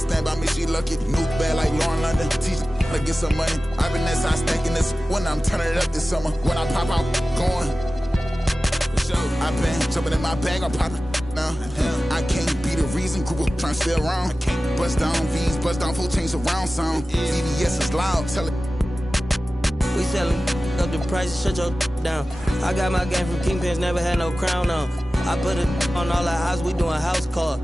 stand by me, she lucky. New bad like Lauren London. Teach her to get some money. I've been inside stacking this when I'm turning it up this summer. When I pop out, going. I've been jumping in my bag, I'm popping. Now, I can't be the reason. Group of trying to stay around. I can't bust down V's, bust down full change around sound. CVS is loud, tell it. We selling up the price, shut your down. I got my game from Kingpins, never had no crown on. I put it on all our house, we doing house call.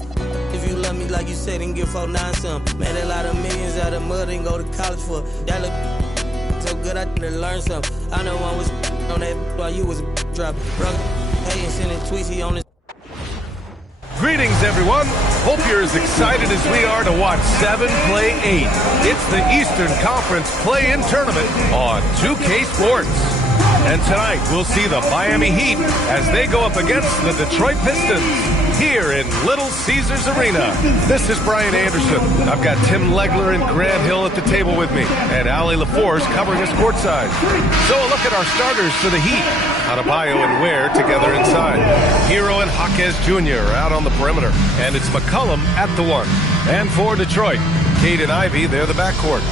If you love me like you said, then give 4-9 some. Made a lot of millions out of mud and go to college for. That look so good, I to learn something. I know one was on that while you was drop. Brother, hey, and sending tweets, he on his. Greetings, everyone. Hope you're as excited as we are to watch 7 play 8. It's the Eastern Conference Play-In Tournament on 2K Sports. And tonight, we'll see the Miami Heat as they go up against the Detroit Pistons here in Little Caesars Arena. This is Brian Anderson. I've got Tim Legler and Grant Hill at the table with me, and Ali LaForce covering us courtside. So a look at our starters for the Heat. Adebayo and Ware together inside. Hero and Jaquez Jr. out on the perimeter. And it's McCollum at the 1. And for Detroit, Cade and Ivy, they're the backcourt.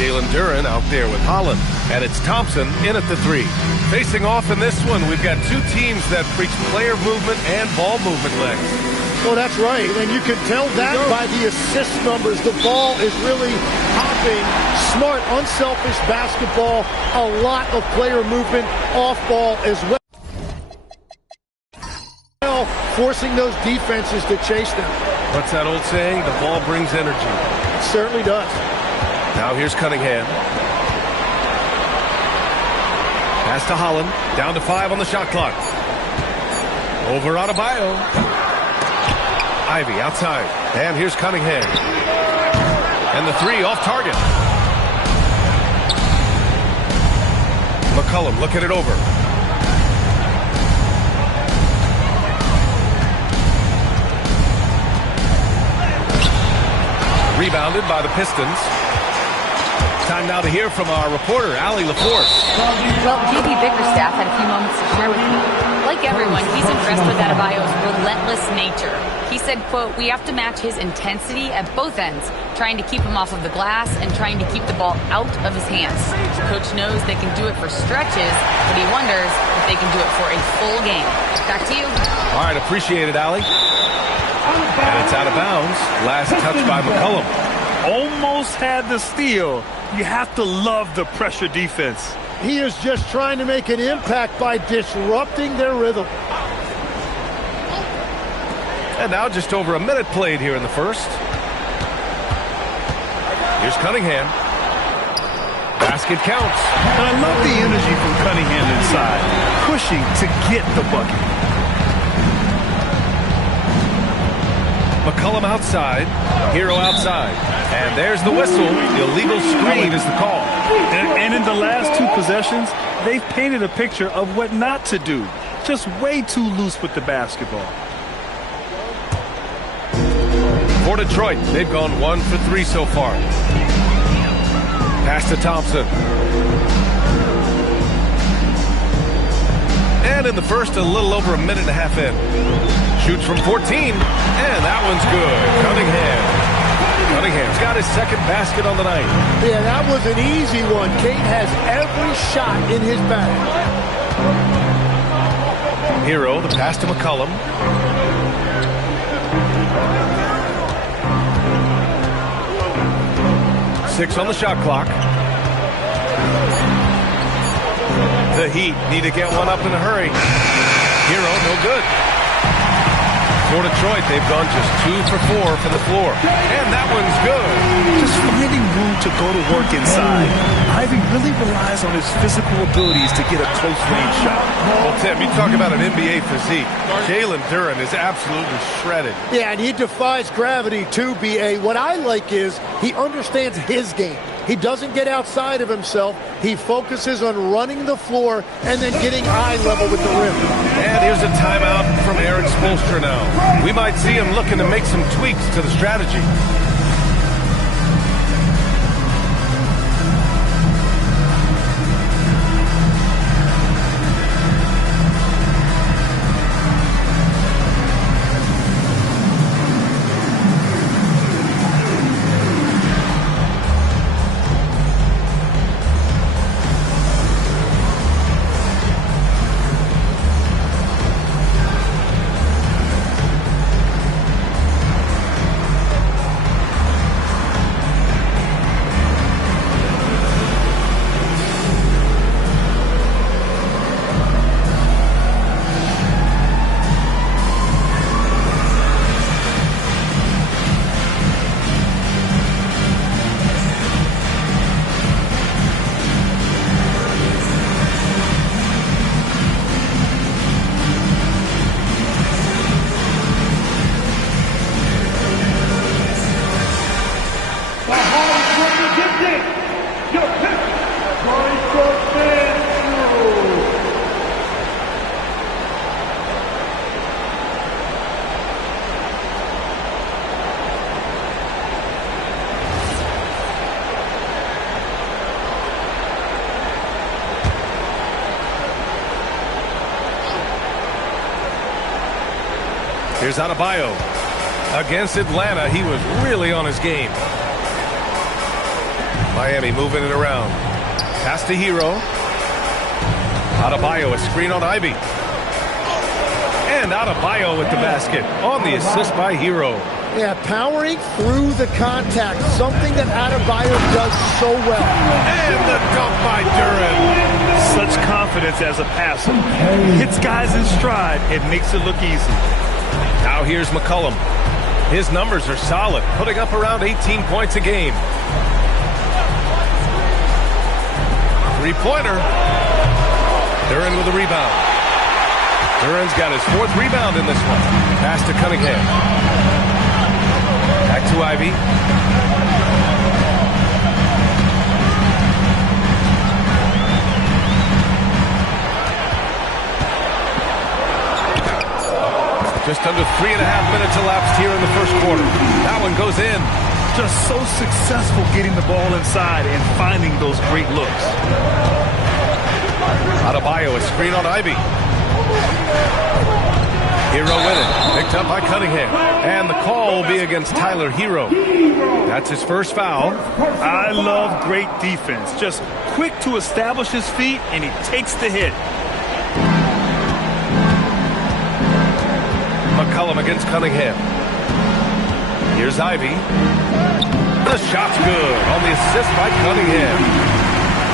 Jalen Duren out there with Holland. And it's Thompson in at the 3. Facing off in this one, we've got two teams that preach player movement and ball movement legs. Well, that's right, and you can tell that by the assist numbers. The ball is really hopping. Smart, unselfish basketball. A lot of player movement off ball as well. Forcing those defenses to chase them. What's that old saying? The ball brings energy. It certainly does. Now here's Cunningham. Pass to Holland. Down to 5 on the shot clock. Over Adebayo. Ivy outside. And here's Cunningham. And the 3 off target. McCollum looking it over. Rebounded by the Pistons. Time now to hear from our reporter, Ali LaForce. Well, JB Bickerstaff had a few moments to share with me. Like everyone, he's impressed with Adebayo's relentless nature. He said, quote, "We have to match his intensity at both ends, trying to keep him off of the glass and trying to keep the ball out of his hands. Coach knows they can do it for stretches, but he wonders if they can do it for a full game." Back to you. All right, appreciate it, Ali. And it's out of bounds. Last touch by McCollum. Almost had the steal. You have to love the pressure defense. He is just trying to make an impact by disrupting their rhythm. And now just over a minute played here in the first. Here's Cunningham. Basket counts. And I love the energy from Cunningham inside, pushing to get the bucket. McCollum outside. Hero outside. And there's the whistle. Illegal screen is the call. And in the last 2 possessions, they've painted a picture of what not to do. Just way too loose with the basketball. For Detroit, they've gone 1 for 3 so far. Pass to Thompson. And in the first, a little over a minute and a half in. Shoots from 14, and that one's good. Cunningham's got his second basket on the night. Yeah, that was an easy one. Cade has every shot in his bag. Hero, the pass to McCollum. Six on the shot clock. The Heat need to get one up in a hurry. Hero, no good. For Detroit, they've gone just 2 for 4 from the floor. And that one's good. Just finding room to go to work inside. Ivy really relies on his physical abilities to get a close-range shot. Well, Tim, you talk about an NBA physique. Jalen Duren is absolutely shredded. Yeah, and he defies gravity too, B.A. What I like is he understands his game. He doesn't get outside of himself. He focuses on running the floor and then getting eye level with the rim. And here's a timeout from Eric Spoelstra now. We might see him looking to make some tweaks to the strategy. Here's Adebayo. Against Atlanta, he was really on his game. Miami moving it around. Pass to Hero. Adebayo, a screen on Ivy. And Adebayo with the basket on the assist by Hero. Yeah, powering through the contact, something that Adebayo does so well. And the dunk by Duren. Such confidence as a passer. Hits guys in stride. It makes it look easy. Now here's McCollum. His numbers are solid, putting up around 18 points a game. Three-pointer. Duren with a rebound. Duren's got his 4th rebound in this one. Pass to Cunningham. Back to Ivy. Just under 3.5 minutes elapsed here in the first quarter. That one goes in. Just so successful getting the ball inside and finding those great looks. Adebayo, a screen on Ivy. Hero with it. Picked up by Cunningham. And the call will be against Tyler Hero. That's his first foul. I love great defense. Just quick to establish his feet, and he takes the hit. McCollum against Cunningham. Here's Ivy. The shot's good on the assist by Cunningham.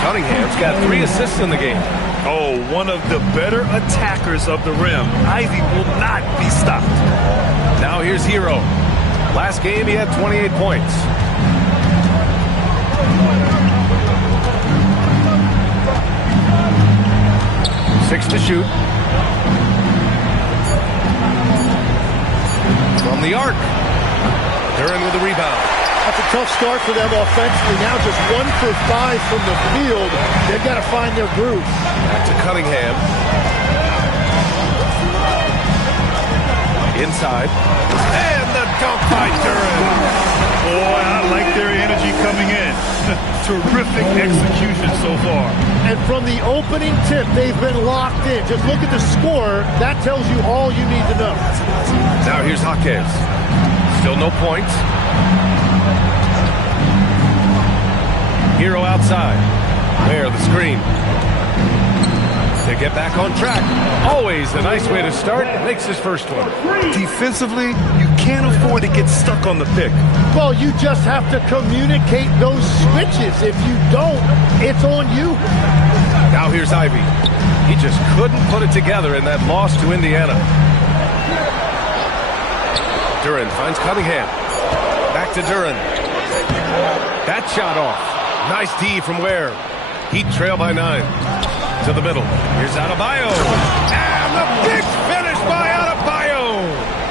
Cunningham's got 3 assists in the game. Oh, one of the better attackers of the rim. Ivy will not be stopped. Now here's Hero. Last game he had 28 points. Six to shoot. From the arc. Duren with the rebound. That's a tough start for them offensively. Now just 1 for 5 from the field. They've got to find their groove. Back to Cunningham. Inside. And the dunk by Duren. Boy, I like their energy coming in. Terrific execution so far. And from the opening tip, they've been locked in. Just look at the score. That tells you all you need to know. Now here's Jaquez. Still no points. Hero outside. There, the screen. They get back on track. Always a nice way to start. Makes his first one. Defensively, you can't afford to get stuck on the pick. Well, you just have to communicate those switches. If you don't, it's on you. Now here's Ivy. He just couldn't put it together in that loss to Indiana. Duren finds Cunningham. Back to Duren. That shot off. Nice D from Ware. Heat trail by 9. To the middle. Here's Adebayo. And the big finish by Adebayo.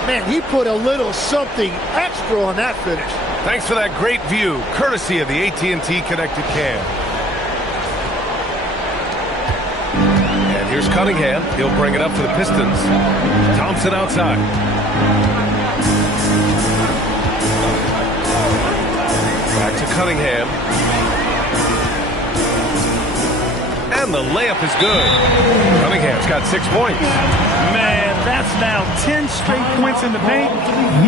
Man, he put a little something extra on that finish. Thanks for that great view, courtesy of the AT&T Connected Cam. And here's Cunningham. He'll bring it up for the Pistons. Thompson outside. Back to Cunningham. And the layup is good. Cunningham's got 6 points. Man, that's now 10 straight points in the paint.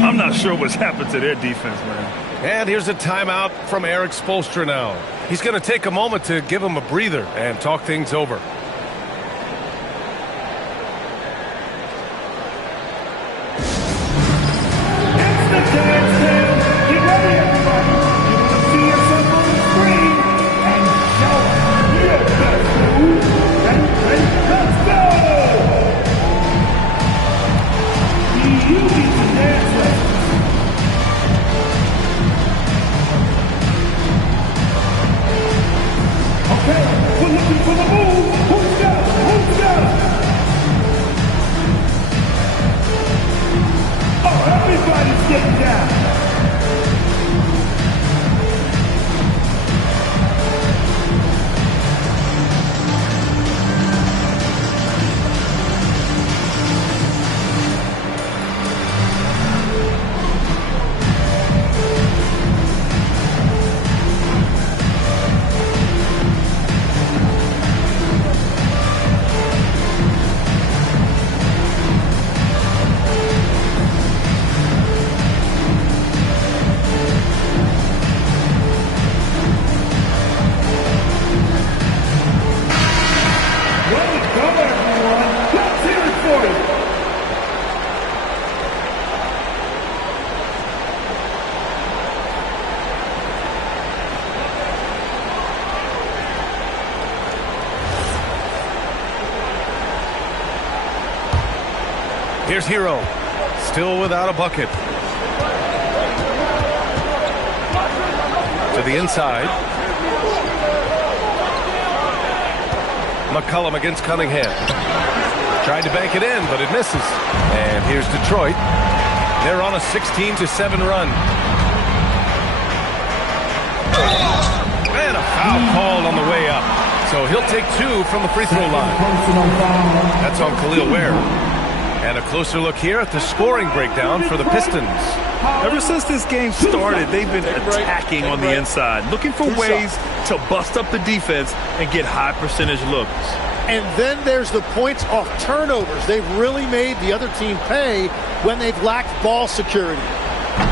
I'm not sure what's happened to their defense, man. And here's a timeout from Eric Spoelstra now. He's going to take a moment to give him a breather and talk things over. For the move, Here's Hero. Still without a bucket. To the inside. McCollum against Cunningham. Tried to bank it in, but it misses. And here's Detroit. They're on a 16-7 run. And a foul called on the way up. So he'll take 2 from the free throw line. That's on Khalil Ware. And a closer look here at the scoring breakdown for the Pistons. Ever since this game started, they've been attacking on the inside, looking for ways to bust up the defense and get high percentage looks. And then there's the points off turnovers. They've really made the other team pay when they've lacked ball security.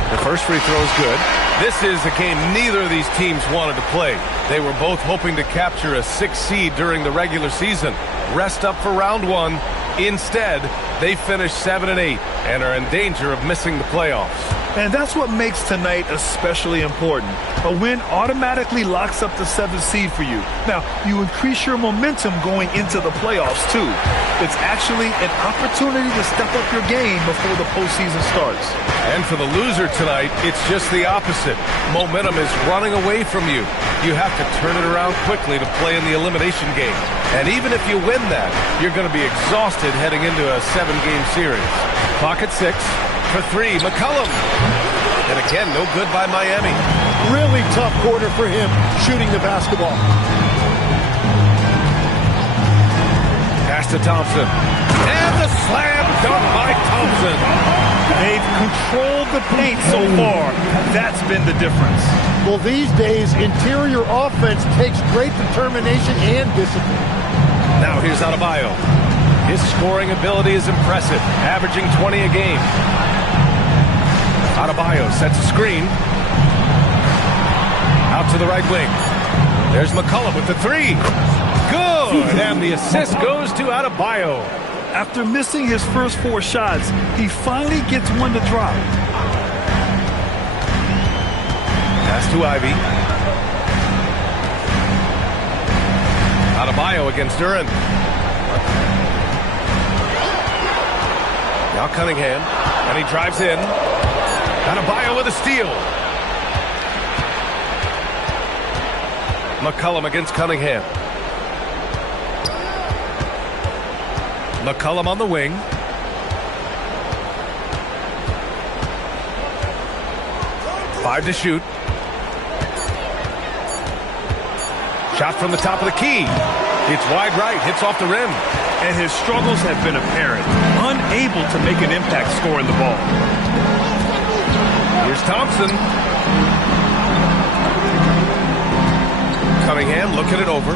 The first free throw is good. This is a game neither of these teams wanted to play. They were both hoping to capture a 6th seed during the regular season. Rest up for round 1. Instead, they finished 7-8 and are in danger of missing the playoffs. And that's what makes tonight especially important. A win automatically locks up the 7th seed for you. Now, you increase your momentum going into the playoffs, too. It's actually an opportunity to step up your game before the postseason starts. And for the loser tonight, it's just the opposite. Momentum is running away from you. You have to turn it around quickly to play in the elimination game. And even if you win that, you're going to be exhausted heading into a 7-game series. Clock at 6. For 3, McCollum. And again, no good by Miami. Really tough quarter for him shooting the basketball. Pass to Thompson. And the slam dunk by Thompson. They've controlled the paint so far. That's been the difference. Well, these days, interior offense takes great determination and discipline. Now here's Adebayo. His scoring ability is impressive, averaging 20 a game. Adebayo sets a screen. Out to the right wing. There's McCollum with the 3. Good! And the assist goes to Adebayo. After missing his first 4 shots, he finally gets one to drop. Pass to Ivy. Adebayo against Duran. Now Cunningham. And he drives in. Adebayo with a steal. McCollum against Cunningham. McCollum on the wing. Five to shoot. Shot from the top of the key. It's wide right, hits off the rim. And his struggles have been apparent. Unable to make an impact scoring the ball. Here's Thompson. Cunningham looking it over.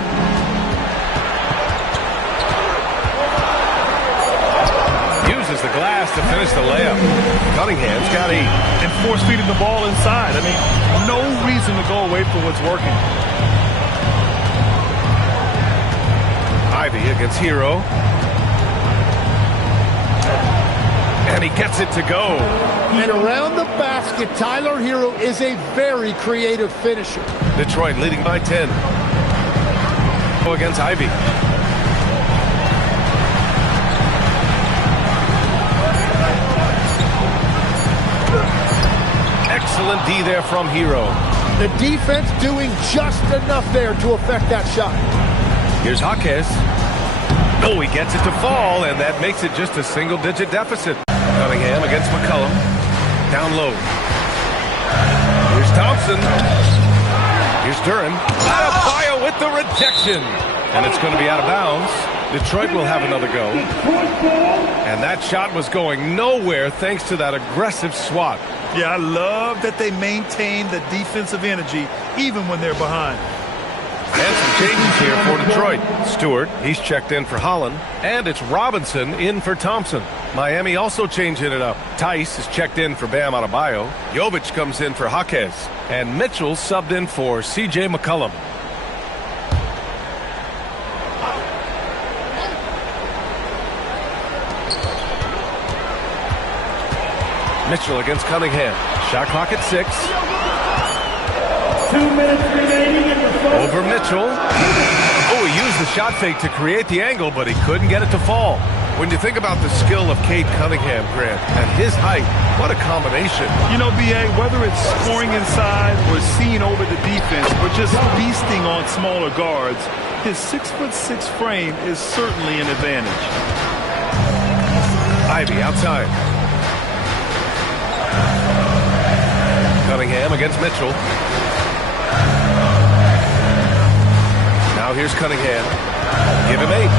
Uses the glass to finish the layup. Cunningham's got 8. And force-feeding the ball inside. I mean, no reason to go away from what's working. Ivy against Hero. And he gets it to go. And around the basket, Tyler Hero is a very creative finisher. Detroit leading by 10. Against Ivy. Excellent D there from Hero. The defense doing just enough there to affect that shot. Here's Jaquez. Oh, he gets it to fall, and that makes it just a single-digit deficit. Cunningham against McCollum. Down low. Here's Thompson. Here's Duran. Adebayo with the rejection. And it's going to be out of bounds. Detroit will have another go. And that shot was going nowhere thanks to that aggressive swat. Yeah, I love that they maintain the defensive energy even when they're behind. And some changes here for Detroit. Stewart, he's checked in for Holland. And it's Robinson in for Thompson. Miami also changing it up. Tice is checked in for Bam Adebayo. Jovic comes in for Jaquez. And Mitchell subbed in for C.J. McCollum. Mitchell against Cunningham. Shot clock at 6. 2 minutes remaining in the fourth. Over Mitchell. Oh, he used the shot fake to create the angle, but he couldn't get it to fall. When you think about the skill of Cade Cunningham, Grant, at his height, what a combination. You know, B.A., whether it's scoring inside or seeing over the defense or just feasting on smaller guards, his 6'6" frame is certainly an advantage. Ivy outside. Cunningham against Mitchell. Now here's Cunningham. Give him 8.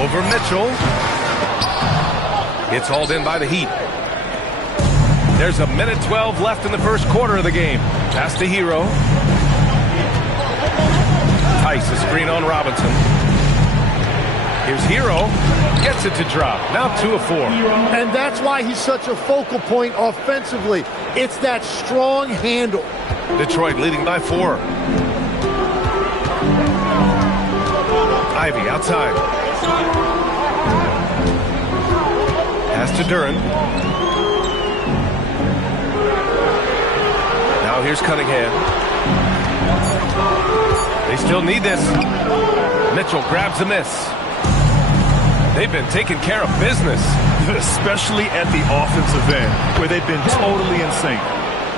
Over Mitchell. It's hauled in by the Heat. There's a minute 12 left in the first quarter of the game. Pass to Hero. Tice, a screen on Robinson. Here's Hero. Gets it to drop. Now 2 of 4. And that's why he's such a focal point offensively. It's that strong handle. Detroit leading by 4. Ivy outside. Pass to Duran. Now here's Cunningham. They still need this. Mitchell grabs a miss. They've been taking care of business. Especially at the offensive end, where they've been totally in sync.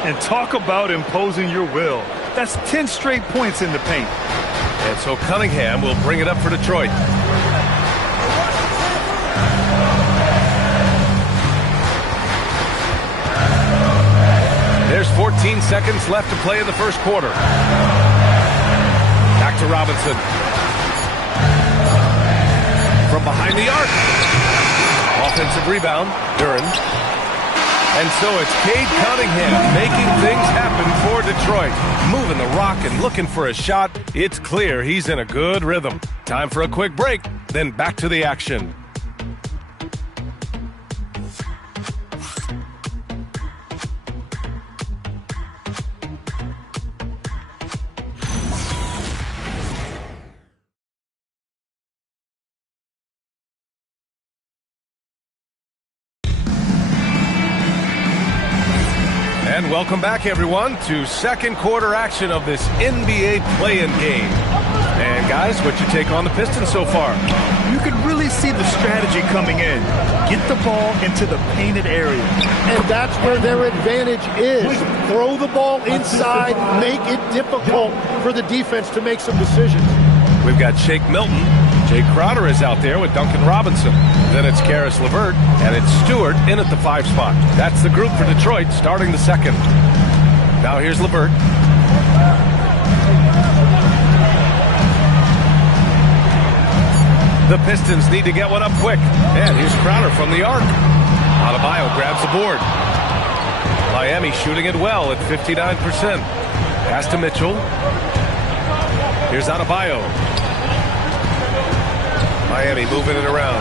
And talk about imposing your will. That's 10 straight points in the paint. And so Cunningham will bring it up for Detroit. There's 14 seconds left to play in the first quarter. Back to Robinson. From behind the arc. Offensive rebound. Duran. And so it's Cade Cunningham making things happen for Detroit. Moving the rock and looking for a shot. It's clear he's in a good rhythm. Time for a quick break, then back to the action. And welcome back, everyone, to second quarter action of this NBA play-in game. And guys, what's your take on the Pistons so far? You could really see the strategy coming in. Get the ball into the painted area. And that's where their advantage is. Throw the ball inside, make it difficult for the defense to make some decisions. We've got Shake Milton. Jay Crowder is out there with Duncan Robinson. Then it's Karis LeVert, and it's Stewart in at the 5 spot. That's the group for Detroit starting the second. Now here's LeVert. The Pistons need to get one up quick. And here's Crowder from the arc. Adebayo grabs the board. Miami shooting it well at 59%. Pass to Mitchell. Here's Adebayo. Miami moving it around.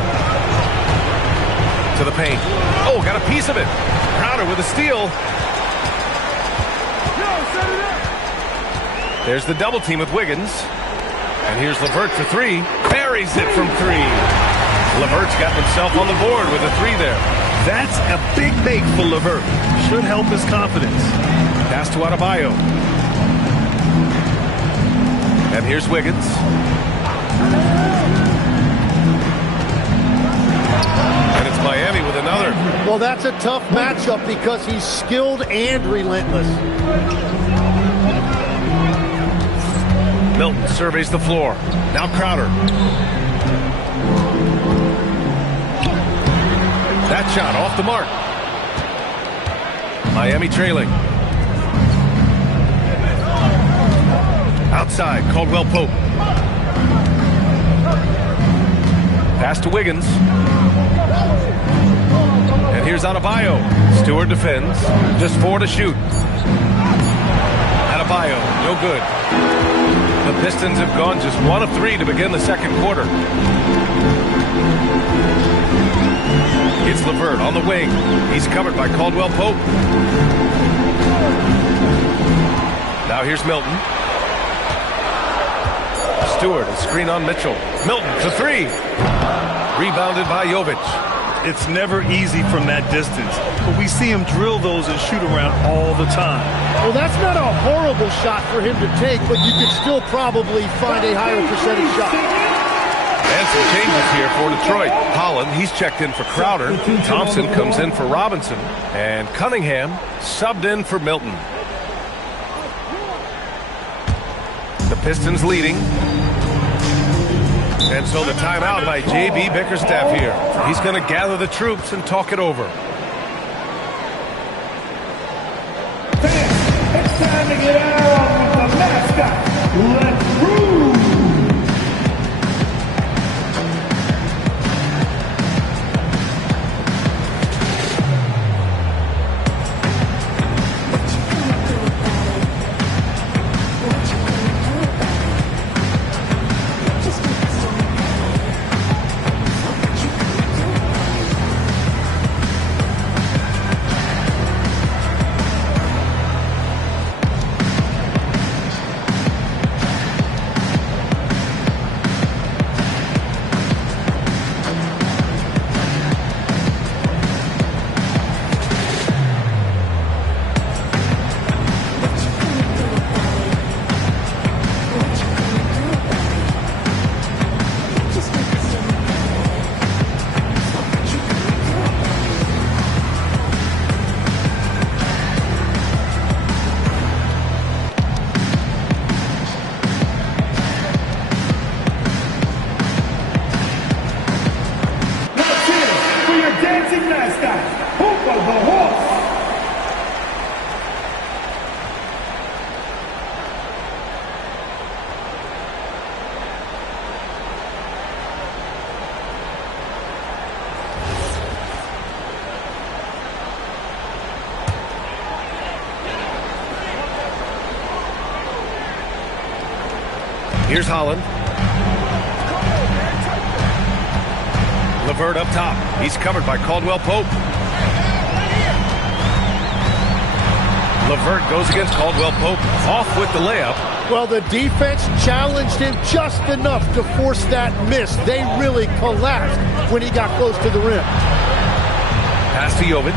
To the paint. Oh, got a piece of it. Crowder with a steal. There's the double team with Wiggins. And here's LeVert for 3. Buries it from 3. LeVert's got himself on the board with a 3 there. That's a big make for LeVert. Should help his confidence. Pass to Adebayo. And here's Wiggins. And it's Miami with another. Well, that's a tough matchup because he's skilled and relentless. Milton surveys the floor. Now Crowder. That shot off the mark. Miami trailing. Outside, Caldwell Pope. Pass to Wiggins. And here's Adebayo. Stewart defends. Just 4 to shoot. Adebayo, no good. The Pistons have gone just 1 of 3 to begin the second quarter. It's LeVert on the wing. He's covered by Caldwell Pope. Now here's Milton. Stewart, a screen on Mitchell. Milton for 3. Rebounded by Jovic. It's never easy from that distance, but we see him drill those and shoot around all the time. Well, that's not a horrible shot for him to take, but you could still probably find a higher percentage shot. And some changes here for Detroit. Holland, he's checked in for Crowder. Thompson comes in for Robinson. And Cunningham subbed in for Milton. The Pistons leading. And so the timeout by J.B. Bickerstaff here. He's going to gather the troops and talk it over. It's time to get out with the mascot. Let's move. Here's Holland. LeVert up top. He's covered by Caldwell Pope. LeVert goes against Caldwell Pope. Off with the layup. Well, the defense challenged him just enough to force that miss. They really collapsed when he got close to the rim. Pass to Jovic.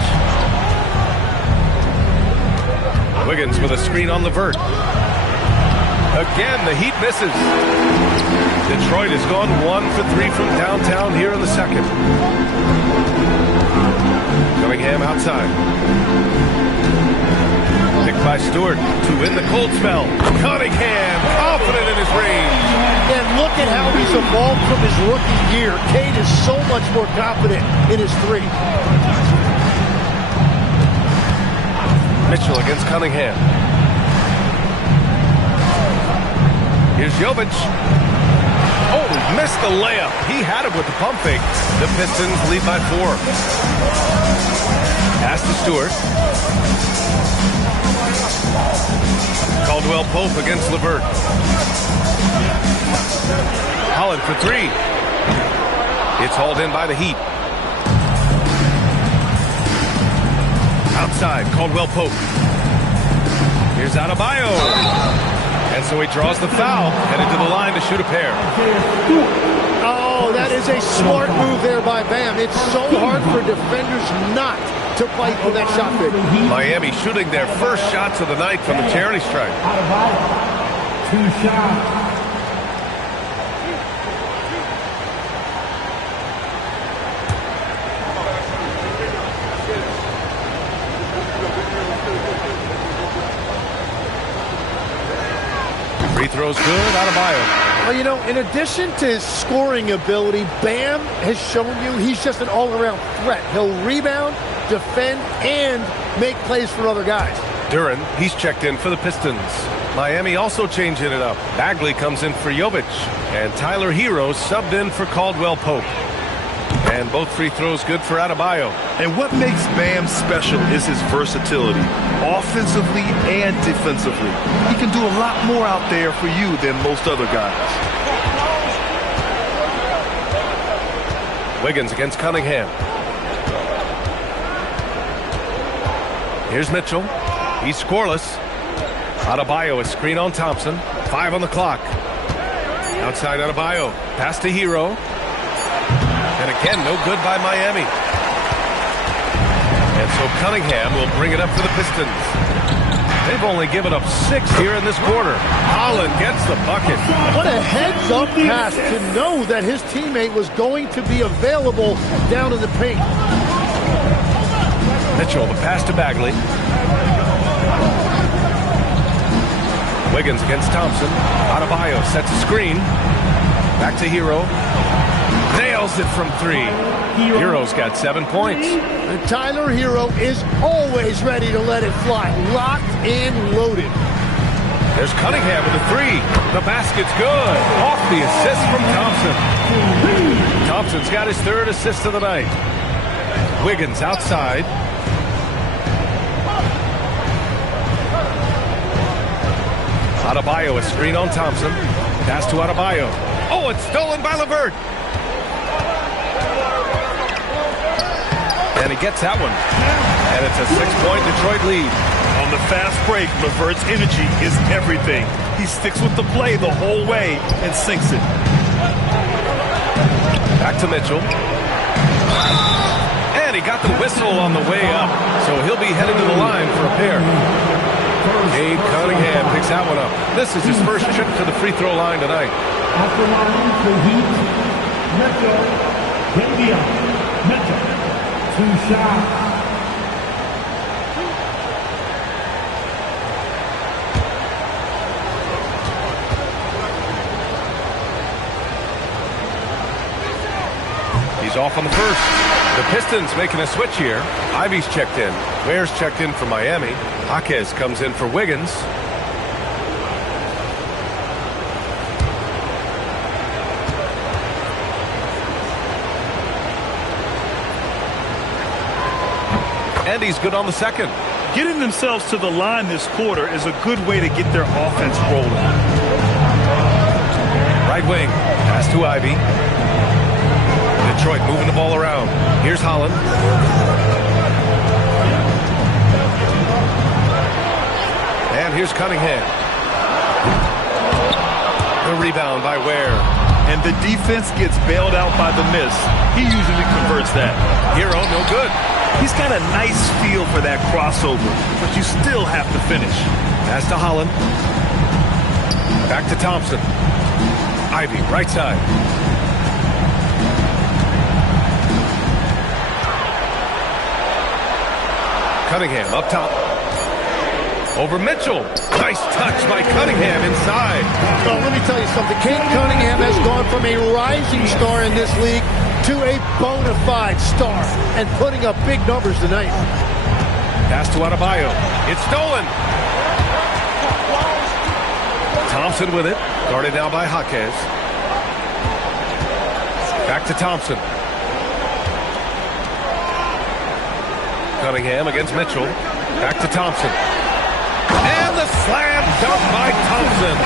Wiggins with a screen on LeVert. Again, the Heat misses. Detroit has gone 1 for 3 from downtown here in the second. Cunningham outside. Picked by Stewart to win the cold spell. Cunningham, confident in his range. And look at how he's evolved from his rookie year. Cade is so much more confident in his three. Mitchell against Cunningham. Here's Jovic. Oh, missed the layup. He had it with the pump fake. The Pistons lead by 4. Pass to Stewart. Caldwell Pope against LeVert. Holland for 3. It's hauled in by the Heat. Outside, Caldwell Pope. Here's Adebayo. And so he draws the foul, headed to the line to shoot a pair. Oh, that is a smart move there by Bam. It's so hard for defenders not to fight for that shot fake. Miami shooting their first shots of the night from the charity stripe. 2 shots. Free throws good, Adebayo. Well, you know, in addition to his scoring ability, Bam has shown you he's just an all-around threat. He'll rebound, defend, and make plays for other guys. Duran, he's checked in for the Pistons. Miami also changing it up. Bagley comes in for Jovic. And Tyler Hero subbed in for Caldwell Pope. And both free throws good for Adebayo. And what makes Bam special is his versatility, offensively and defensively. He can do a lot more out there for you than most other guys. Wiggins against Cunningham. Here's Mitchell. He's scoreless. Adebayo, a screen on Thompson. 5 on the clock. Outside Adebayo. Pass to Hero. And again, no good by Miami. Cunningham will bring it up for the Pistons. They've only given up 6 here in this quarter. Holland gets the bucket. What a heads-up pass to know that his teammate was going to be available down in the paint. Mitchell, the pass to Bagley. Wiggins against Thompson. Adebayo sets a screen. Back to Hero. Nails it from 3. Hero's got 7 points. And Tyler Hero is always ready to let it fly. Locked and loaded. There's Cunningham with a 3. The basket's good. Off the assist from Thompson. Thompson's got his 3rd assist of the night. Wiggins outside. Adebayo, a screen on Thompson. Pass to Adebayo. Oh, it's stolen by LeVert. And he gets that one. And it's a 6-point Detroit lead. On the fast break, LeVert's energy is everything. He sticks with the play the whole way and sinks it. Back to Mitchell. And he got the whistle on the way up. So he'll be headed to the line for a pair. Cade Cunningham picks that one up. This is his first trip to the free throw line tonight. Off the line for Heat, Mitchell. Mitchell. 2 shots. He's off on the first. The Pistons making a switch here. Ivy's checked in. Ware's checked in for Miami. Jaquez comes in for Wiggins. And he's good on the second. Getting themselves to the line this quarter is a good way to get their offense rolling. Right wing. Pass to Ivy. Detroit moving the ball around. Here's Holland. And here's Cunningham. The rebound by Ware. And the defense gets bailed out by the miss. He usually converts that. Hero, no good. He's got a nice feel for that crossover, but you still have to finish. Pass to Holland. Back to Thompson. Ivy, right side. Cunningham up top. Over Mitchell. Nice touch by Cunningham inside. Well, let me tell you something. Cade Cunningham has gone from a rising star in this league to a bona fide star and putting up big numbers tonight. Pass to Adebayo. It's stolen. Thompson with it. Guarded now by Jaquez. Back to Thompson. Cunningham against Mitchell. Back to Thompson. And the slam dunk by Thompson.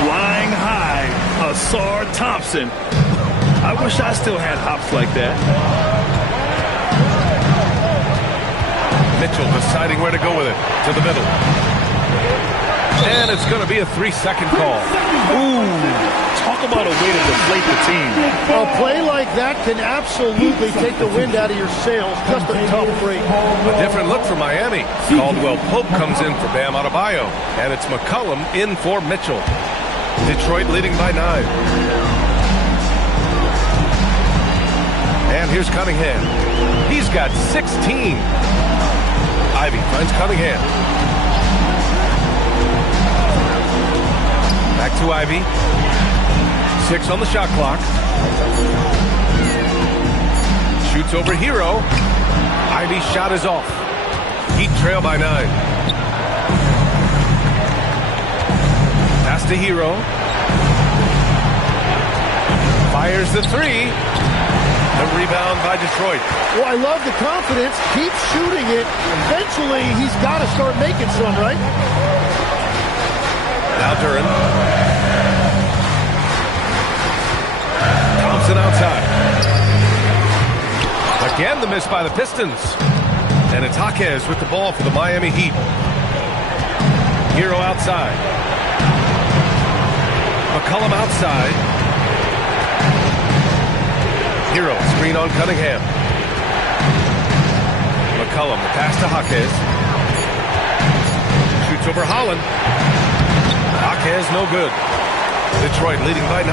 Flying high, Asar Thompson. I wish I still had hops like that. Mitchell deciding where to go with it. To the middle. And it's going to be a 3-second call. Ooh, talk about a way to deflate the team. A play like that can absolutely take the wind out of your sails. Just a tough break. A different look for Miami. Caldwell Pope comes in for Bam Adebayo. And it's McCollum in for Mitchell. Detroit leading by 9. And here's Cunningham. He's got 16. Ivy finds Cunningham. Back to Ivy. 6 on the shot clock. Shoots over Hero. Ivy's shot is off. Heat trail by 9. Pass to Hero. Fires the 3. The rebound by Detroit. Well, I love the confidence. Keep shooting it. Eventually, he's got to start making some, right? Now Duran. Thompson outside. Again, the miss by the Pistons. And it's Jaquez with the ball for the Miami Heat. Hero outside. McCollum outside. Hero, screen on Cunningham. McCollum. The pass to Jaquez. Shoots over Holland. Jaquez, no good. Detroit leading by 9.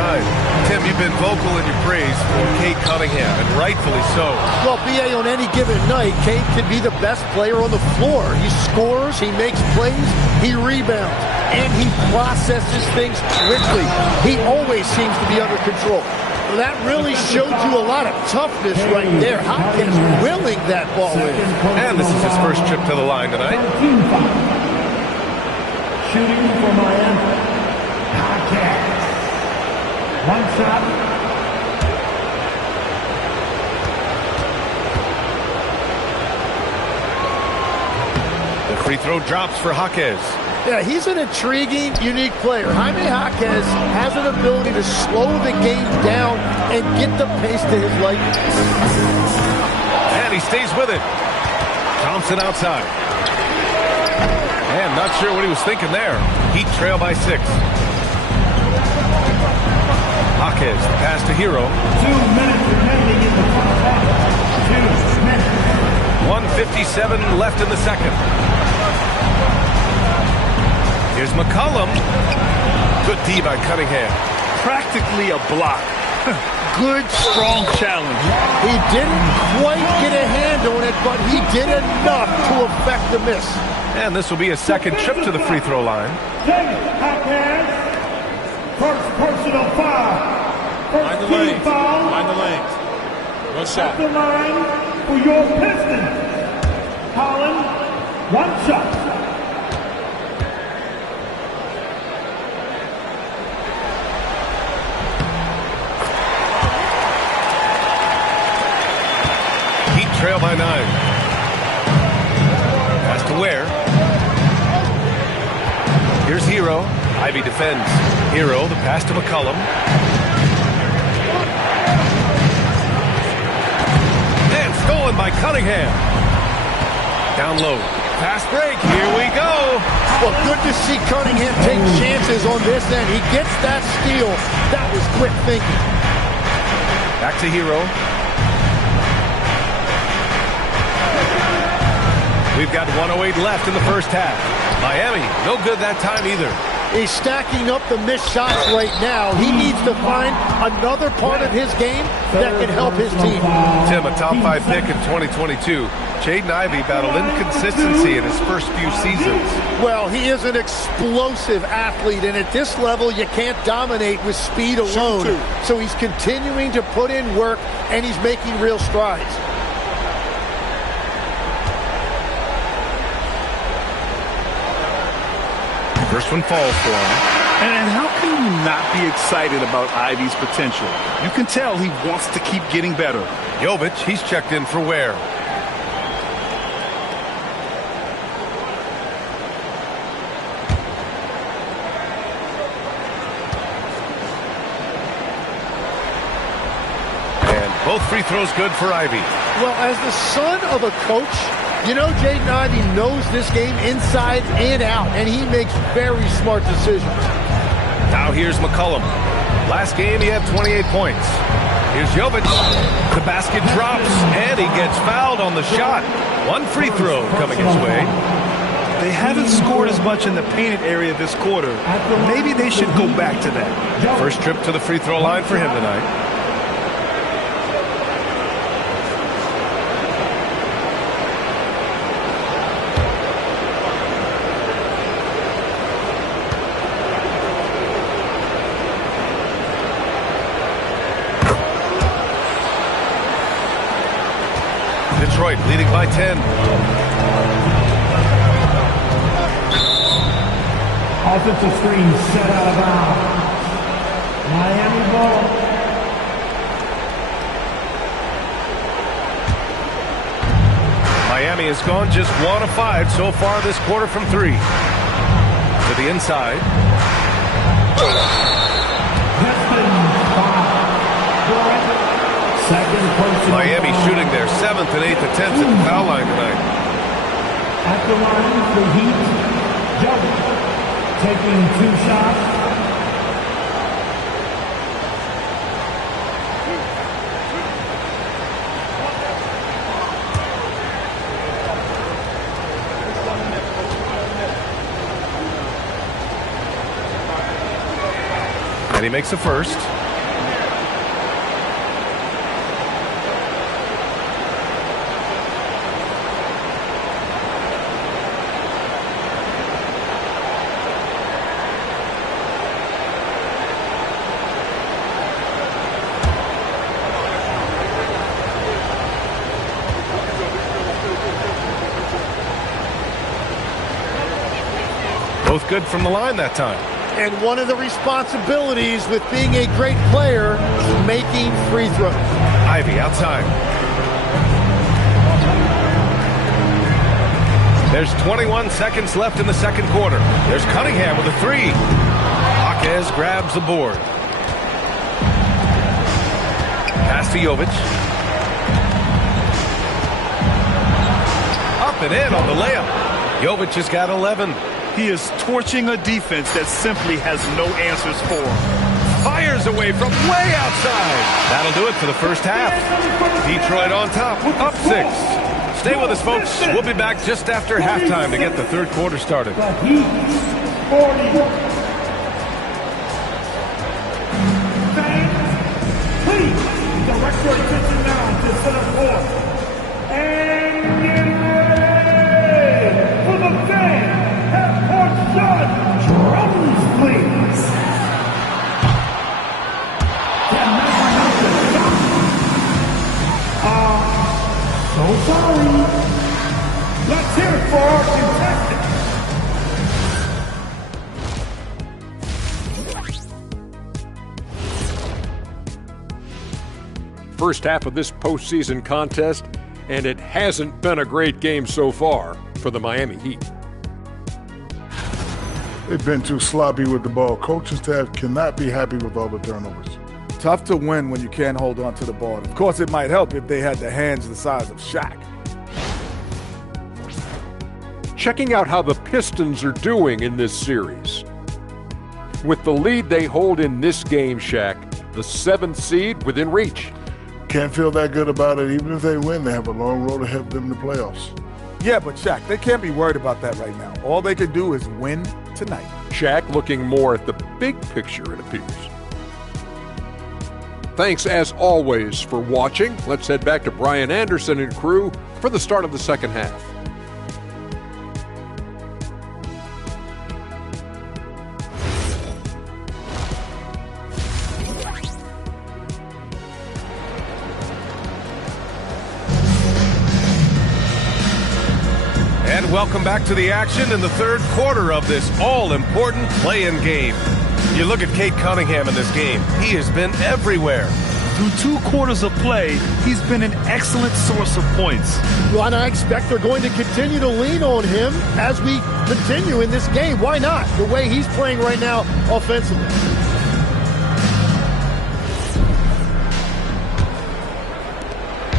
Tim, you've been vocal in your praise for Cade Cunningham, and rightfully so. Well, B.A., on any given night, Cade can be the best player on the floor. He scores, he makes plays, he rebounds, and he processes things quickly. He always seems to be under control. That really showed you a lot of toughness right there. Hopkins willing that ball in. And this is his first trip to the line tonight. Shooting for Miami. Hopkins. One shot. The free throw drops for Jaquez. Yeah, he's an intriguing, unique player. Jaime Jaquez has an ability to slow the game down and get the pace to his liking. And he stays with it. Thompson outside. And not sure what he was thinking there. Heat trail by 6. Jaquez, the pass to Hero. 2 minutes remaining in the first half. 2 minutes. 1:57 left in the second. Here's McCollum. Good D by Cunningham. Practically a block. Good, strong challenge. He didn't quite get a hand on it, but he did enough to affect the miss. And this will be a second trip to the free throw line. Hopkins. First personal foul. First team foul. Mind the lanes. One shot. At the line for your Pistons. Holland, one shot. Heat trail by 9. Pass to Ware. Here's Hero. Ivy defends. Hero, the pass to McCollum. And stolen by Cunningham. Down low. Pass break. Here we go. Well, good to see Cunningham take chances on this end. He gets that steal. That was quick thinking. Back to Hero. We've got 1:08 left in the first half. Miami, no good that time either. He's stacking up the missed shots right now. He needs to find another part of his game that can help his team. Tim, a top 5 pick in 2022. Jaden Ivey battled inconsistency in his first few seasons. Well, he is an explosive athlete, and at this level, you can't dominate with speed alone. So he's continuing to put in work, and he's making real strides. First one falls for him. And how can you not be excited about Ivy's potential? You can tell he wants to keep getting better. Jovic, he's checked in for Ware. And both free throws good for Ivy. Well, as the son of a coach, you know Jaden Ivey knows this game inside and out, and he makes very smart decisions. Now here's McCollum. Last game he had 28 points. Here's Jovic. The basket drops, and he gets fouled on the shot. One free throw coming his way. They haven't scored as much in the painted area this quarter. Maybe they should go back to that. First trip to the free throw line for him tonight. Detroit leading by 10. Offensive screen set out of bounds. Miami ball. Miami has gone just 1 of 5 so far this quarter from 3. To the inside. Miami shooting their 7th and 8th attempts at the foul line tonight. At the line, the Heat, Jovic taking 2 shots. And he makes the first. Both good from the line that time. And one of the responsibilities with being a great player is making free throws. Ivy outside. There's 21 seconds left in the second quarter. There's Cunningham with a three. Jaquez grabs the board. Pass to Jovic. Up and in on the layup. Jovic has got 11. He is torching a defense that simply has no answers for him. Fires away from way outside. That'll do it for the first half. Detroit on top, up 6. Stay with us, folks. We'll be back just after halftime to get the third quarter started. The Heat, 40. Fans, please direct your attention now to center court. And get ready for the fan. Drums, please. So sorry. Let's hear it for our contestants. First half of this postseason contest, and it hasn't been a great game so far for the Miami Heat. They've been too sloppy with the ball. Coaching staff cannot be happy with all the turnovers. Tough to win when you can't hold on to the ball. Of course, it might help if they had the hands the size of Shaq. Checking out how the Pistons are doing in this series. With the lead they hold in this game, Shaq, the 7th seed within reach. Can't feel that good about it. Even if they win, they have a long road ahead of them in the playoffs. Yeah, but Shaq, they can't be worried about that right now. All they can do is win tonight. Shaq looking more at the big picture, it appears. Thanks, as always, for watching. Let's head back to Brian Anderson and crew for the start of the second half. And welcome back to the action in the third quarter of this all-important play-in game. You look at Cade Cunningham in this game. He has been everywhere. Through 2 quarters of play, he's been an excellent source of points. Well, and I expect they're going to continue to lean on him as we continue in this game. Why not? The way he's playing right now offensively.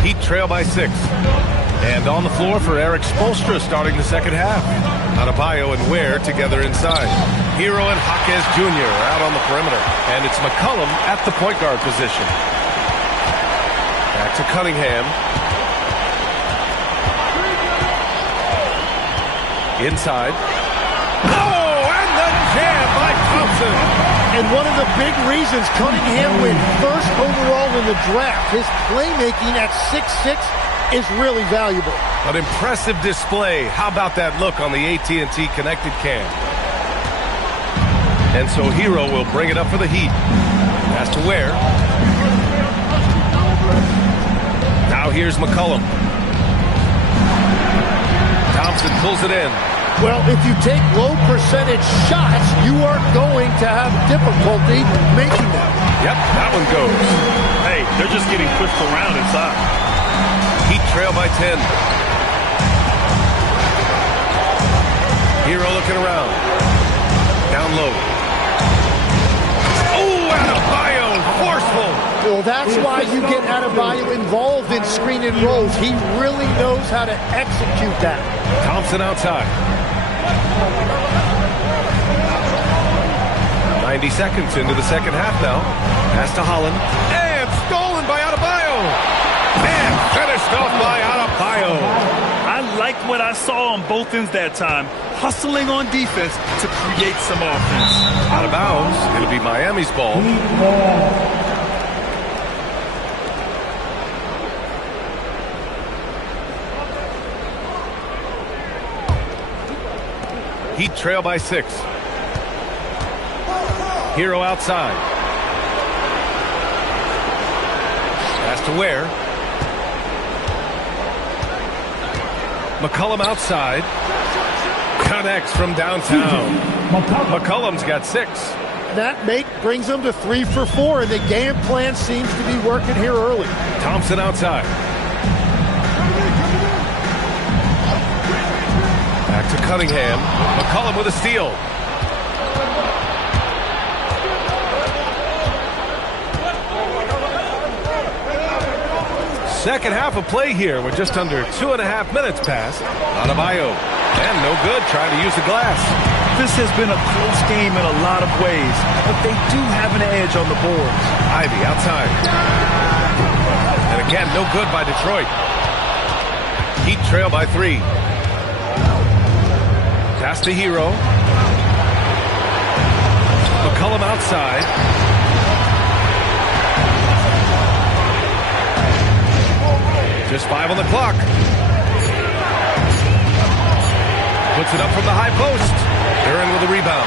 Heat trail by 6. And on the floor for Eric Spoelstra starting the second half. Adebayo and Ware together inside. Hero and Jaquez Jr. out on the perimeter. And it's McCollum at the point guard position. Back to Cunningham. Inside. Oh, and the jam by Thompson. And one of the big reasons Cunningham went first overall in the draft, his playmaking at 6'6" is really valuable. An impressive display. How about that look on the AT&T connected cam? And so Hero will bring it up for the Heat. Pass to Ware. Now here's McCollum. Thompson pulls it in. Well, if you take low percentage shots, you are going to have difficulty making them. Yep, that one goes. Hey, they're just getting pushed around inside. Heat trail by 10. Hero looking around. Down low. Oh, Adebayo, forceful. Well, that's why you get Adebayo involved in screen and rolls. He really knows how to execute that. Thompson outside. 90 seconds into the second half now. Pass to Holland. And stolen by Adebayo. And finished off by Adebayo. I liked what I saw on both ends that time, hustling on defense to create some offense. Out of bounds. It'll be Miami's ball. Heat trail by 6. Hero outside. Pass to Ware. McCollum outside. Connects from downtown. McCollum's got 6. That make brings them to 3 for 4, and the game plan seems to be working here early. Thompson outside. Back to Cunningham. McCollum with a steal. Second half of play here with just under 2.5 minutes passed. Adebayo. And no good, trying to use the glass. This has been a close game in a lot of ways, but they do have an edge on the boards. Ivy outside. And again, no good by Detroit. Heat trail by 3. Pass to Hero. McCollum outside. Just 5 on the clock. Puts it up from the high post. Duren with a rebound.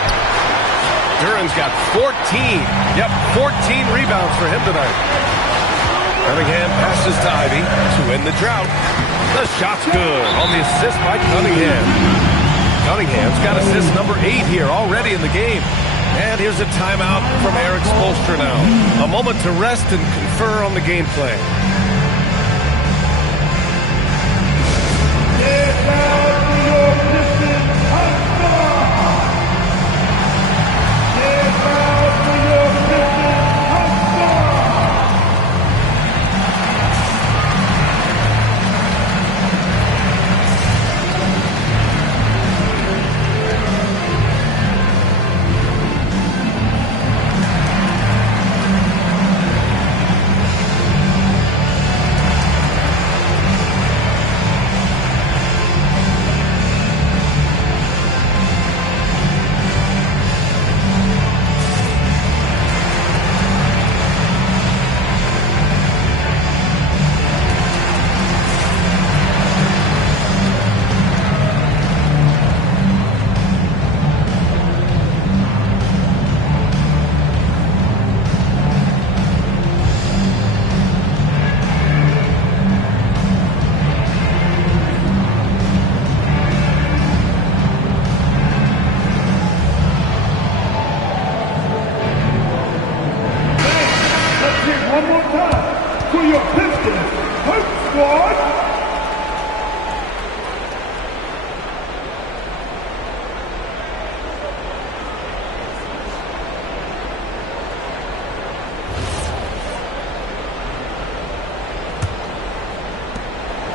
Duren's got 14. Yep, 14 rebounds for him tonight. Cunningham passes to Ivy to end the drought. The shot's good on the assist by Cunningham. Cunningham's got assist number 8 here already in the game. And here's a timeout from Eric Spoelstra now. A moment to rest and confer on the game plan.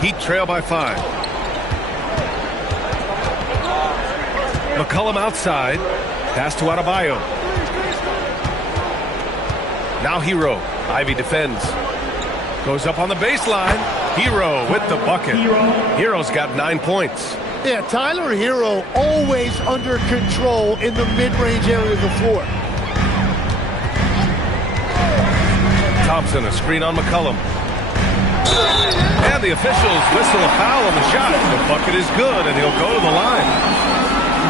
Heat trail by 5. McCollum outside. Pass to Adebayo. Now Hero. Ivy defends. Goes up on the baseline. Hero with the bucket. Hero's got 9 points. Yeah, Tyler Hero always under control in the mid-range area of the floor. Thompson, a screen on McCollum. And the officials whistle a foul on the shot. The bucket is good, and he'll go to the line.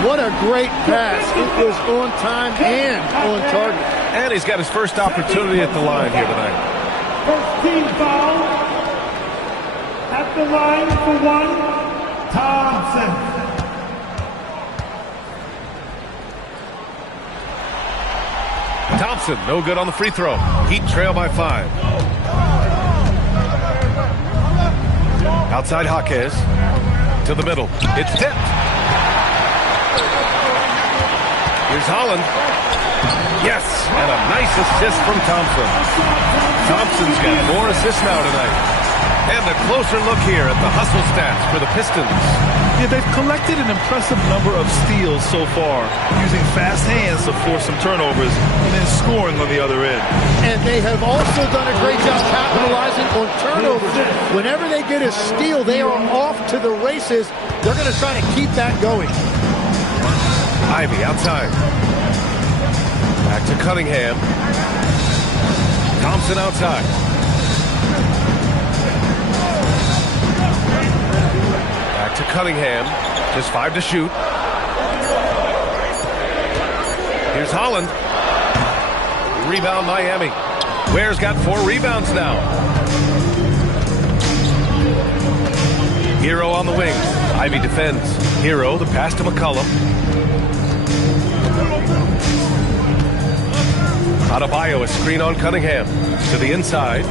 What a great pass. It was on time and on target. And he's got his first opportunity at the line here tonight. First team foul at the line for 1, Thompson. Thompson, no good on the free throw. Heat trail by 5. Outside Jaquez. To the middle. It's tipped. Here's Holland. Yes, and a nice assist from Thompson. Thompson's got 4 assists now tonight. And a closer look here at the hustle stats for the Pistons. Yeah, they've collected an impressive number of steals so far, using fast hands to force some turnovers and then scoring on the other end. And they have also done a great job capitalizing on turnovers. Whenever they get a steal, they are off to the races. They're going to try to keep that going. Ivy outside. Back to Cunningham. Thompson outside. Back to Cunningham. Just 5 to shoot. Here's Holland. Rebound Miami. Ware's got 4 rebounds now. Hero on the wing. Ivy defends. Hero, the pass to McCollum. Adebayo, a screen on Cunningham. To the inside.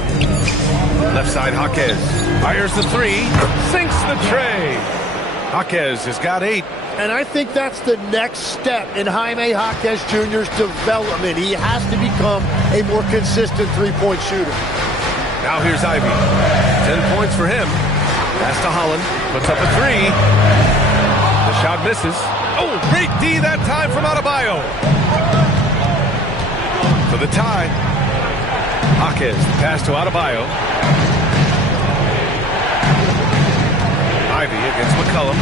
Left side, Jaquez. Fires the 3. Sinks the tray. Jaquez has got 8. And I think that's the next step in Jaime Jaquez Jr.'s development. He has to become a more consistent three-point shooter. Now here's Ivy. 10 points for him. Pass to Holland. Puts up a 3. The shot misses. Oh, great D that time from Adebayo. For the tie. Jaquez, the pass to Adebayo. Ivy against McCollum.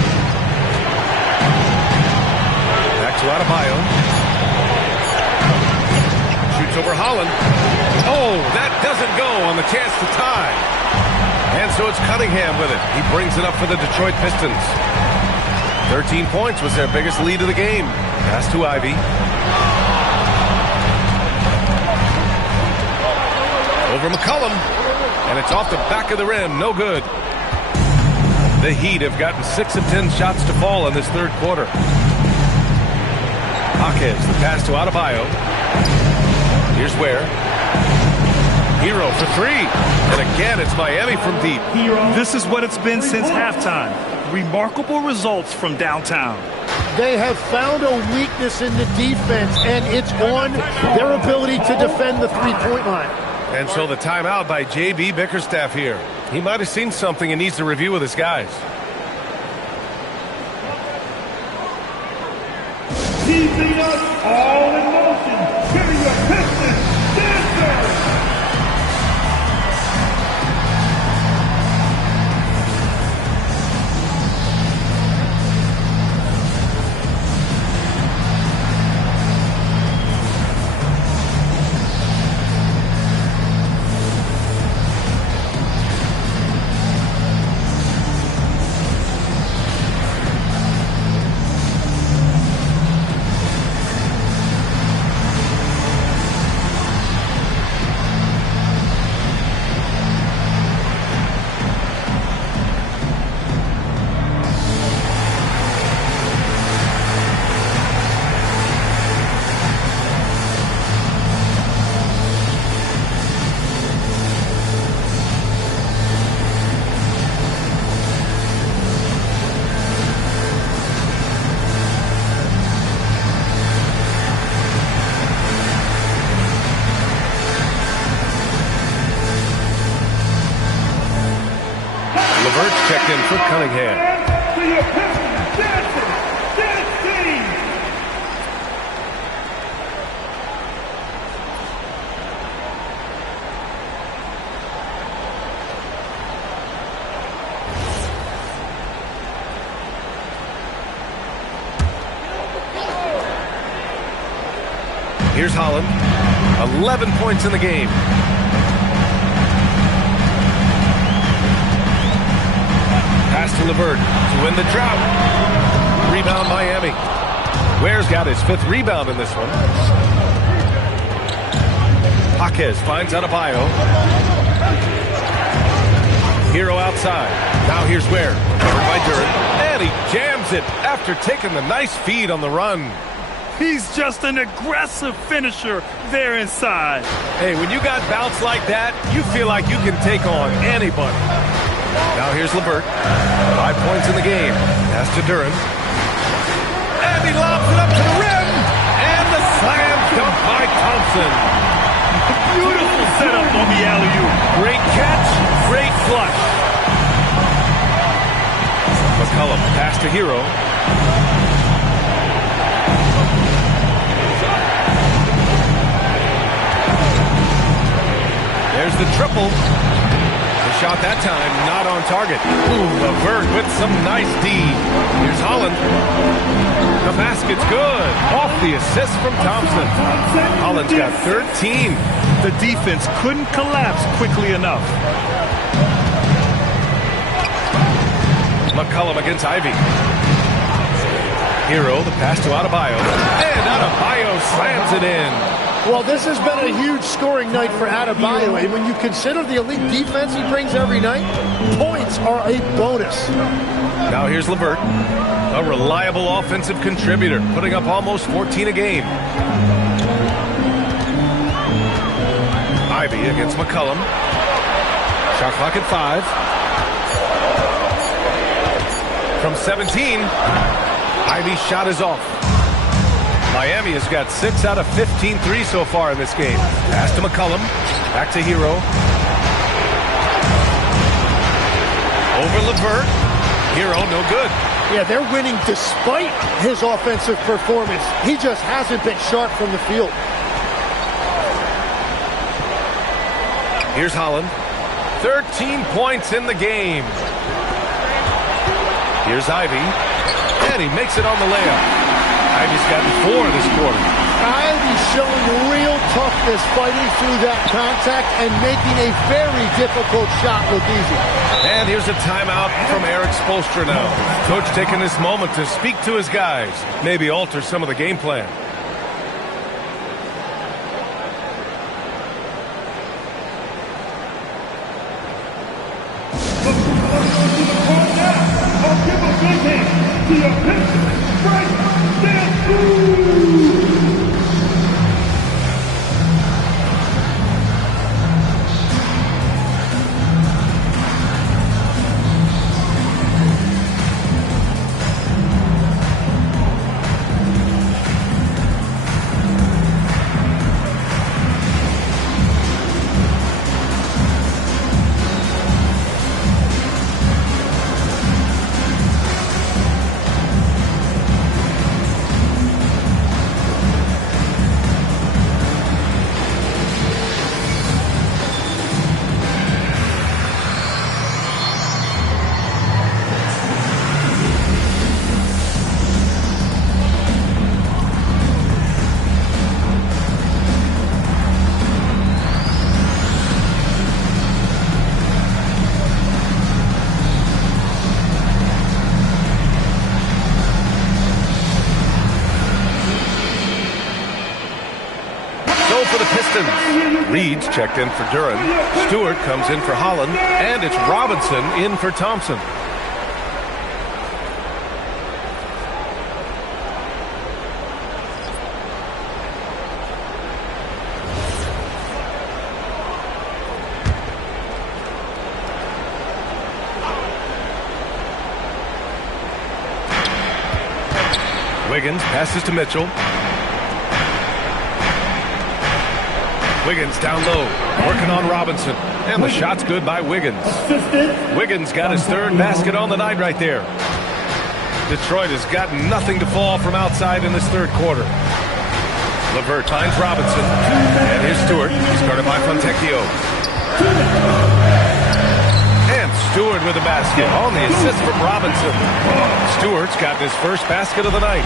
Back to Adebayo. Shoots over Holland. Oh, that doesn't go on the chance to tie. And so it's Cunningham with it. He brings it up for the Detroit Pistons. 13 points was their biggest lead of the game. Pass to Ivy. Over McCollum. And it's off the back of the rim. No good. The Heat have gotten 6 of 10 shots to fall in this third quarter. Jaquez, the pass to Adebayo. Here's Ware. Hero for 3. And again, it's Miami from deep. This is what it's been since halftime. Remarkable results from downtown. They have found a weakness in the defense, and it's on their ability to defend the three-point line. And so the timeout by J.B. Bickerstaff here. He might have seen something and needs to review with his guys. Keeping us all in motion. Here are your Pistons dancers. Checked in for Cunningham. To your Pistons dancers. Dance team. Here's Holland. 11 points in the game. Pass to LeVert to win the drought. Rebound Miami. Ware's got his 5th rebound in this one. Jaquez finds Adebayo. Hero outside. Now here's Ware. Covered by Duran. And he jams it after taking the nice feed on the run. He's just an aggressive finisher there inside. Hey, when you got bounce like that, you feel like you can take on anybody. Now here's LeVert. 5 points in the game. Pass to Duran. And he lobs it up to the rim. And the slam dunk by Thompson. Beautiful setup on the alley-oop. Great catch, great flush. McCollum, pass to Hero. There's the triple. The shot that time, not on target. Ooh, LeVert with some nice D. Here's Holland. The basket's good. Off the assist from Thompson. Holland's got 13. The defense couldn't collapse quickly enough. McCollum against Ivy. Hero, the pass to Adebayo. And Adebayo slams it in. Well, this has been a huge scoring night for Adebayo, and when you consider the elite defense he brings every night, points are a bonus. Now here's LeVert, a reliable offensive contributor, putting up almost 14 a game. Ivy against McCollum. Shot clock at 5. From 17, Ivy's shot is off. Miami has got 6 out of 15 threes so far in this game. Pass to McCollum. Back to Hero. Over LeVert. Hero, no good. Yeah, they're winning despite his offensive performance. He just hasn't been sharp from the field. Here's Holland. 13 points in the game. Here's Ivy. And he makes it on the layup. Ivy's gotten 4 this quarter. Ivy's showing real toughness fighting through that contact and making a very difficult shot look easy. And here's a timeout from Eric Spoelstra now. Coach taking this moment to speak to his guys. Maybe alter some of the game plan. I'll give a big hand to your Pistons, Frank Stanford. Reed's checked in for Duran. Stewart comes in for Holland. And it's Robinson in for Thompson. Wiggins passes to Mitchell. Wiggins down low, working on Robinson. And the shot's good by Wiggins. Wiggins got his 3rd basket on the night right there. Detroit has got nothing to fall from outside in this 3rd quarter. LeVert finds Robinson. And here's Stewart. He's guarded by Fontecchio. And Stewart with a basket on the assist from Robinson. Stewart's got his 1st basket of the night.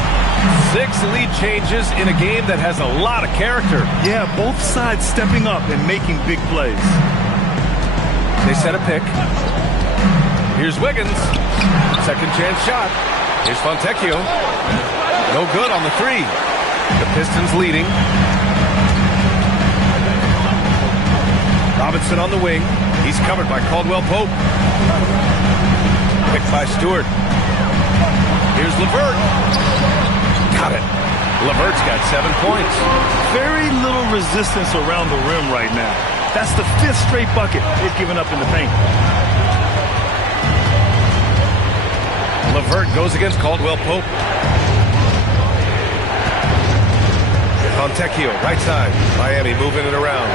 6 lead changes in a game that has a lot of character. Yeah, both sides stepping up and making big plays. They set a pick. Here's Wiggins. 2nd chance shot. Here's Fontecchio. No good on the 3. The Pistons leading. Robinson on the wing. He's covered by Caldwell Pope. Picked by Stewart. Here's LeVert. Got it. LeVert's got 7 points. Very little resistance around the rim right now. That's the 5th straight bucket they've given up in the paint. LeVert goes against Caldwell Pope. Fontecchio, right side. Miami moving it around.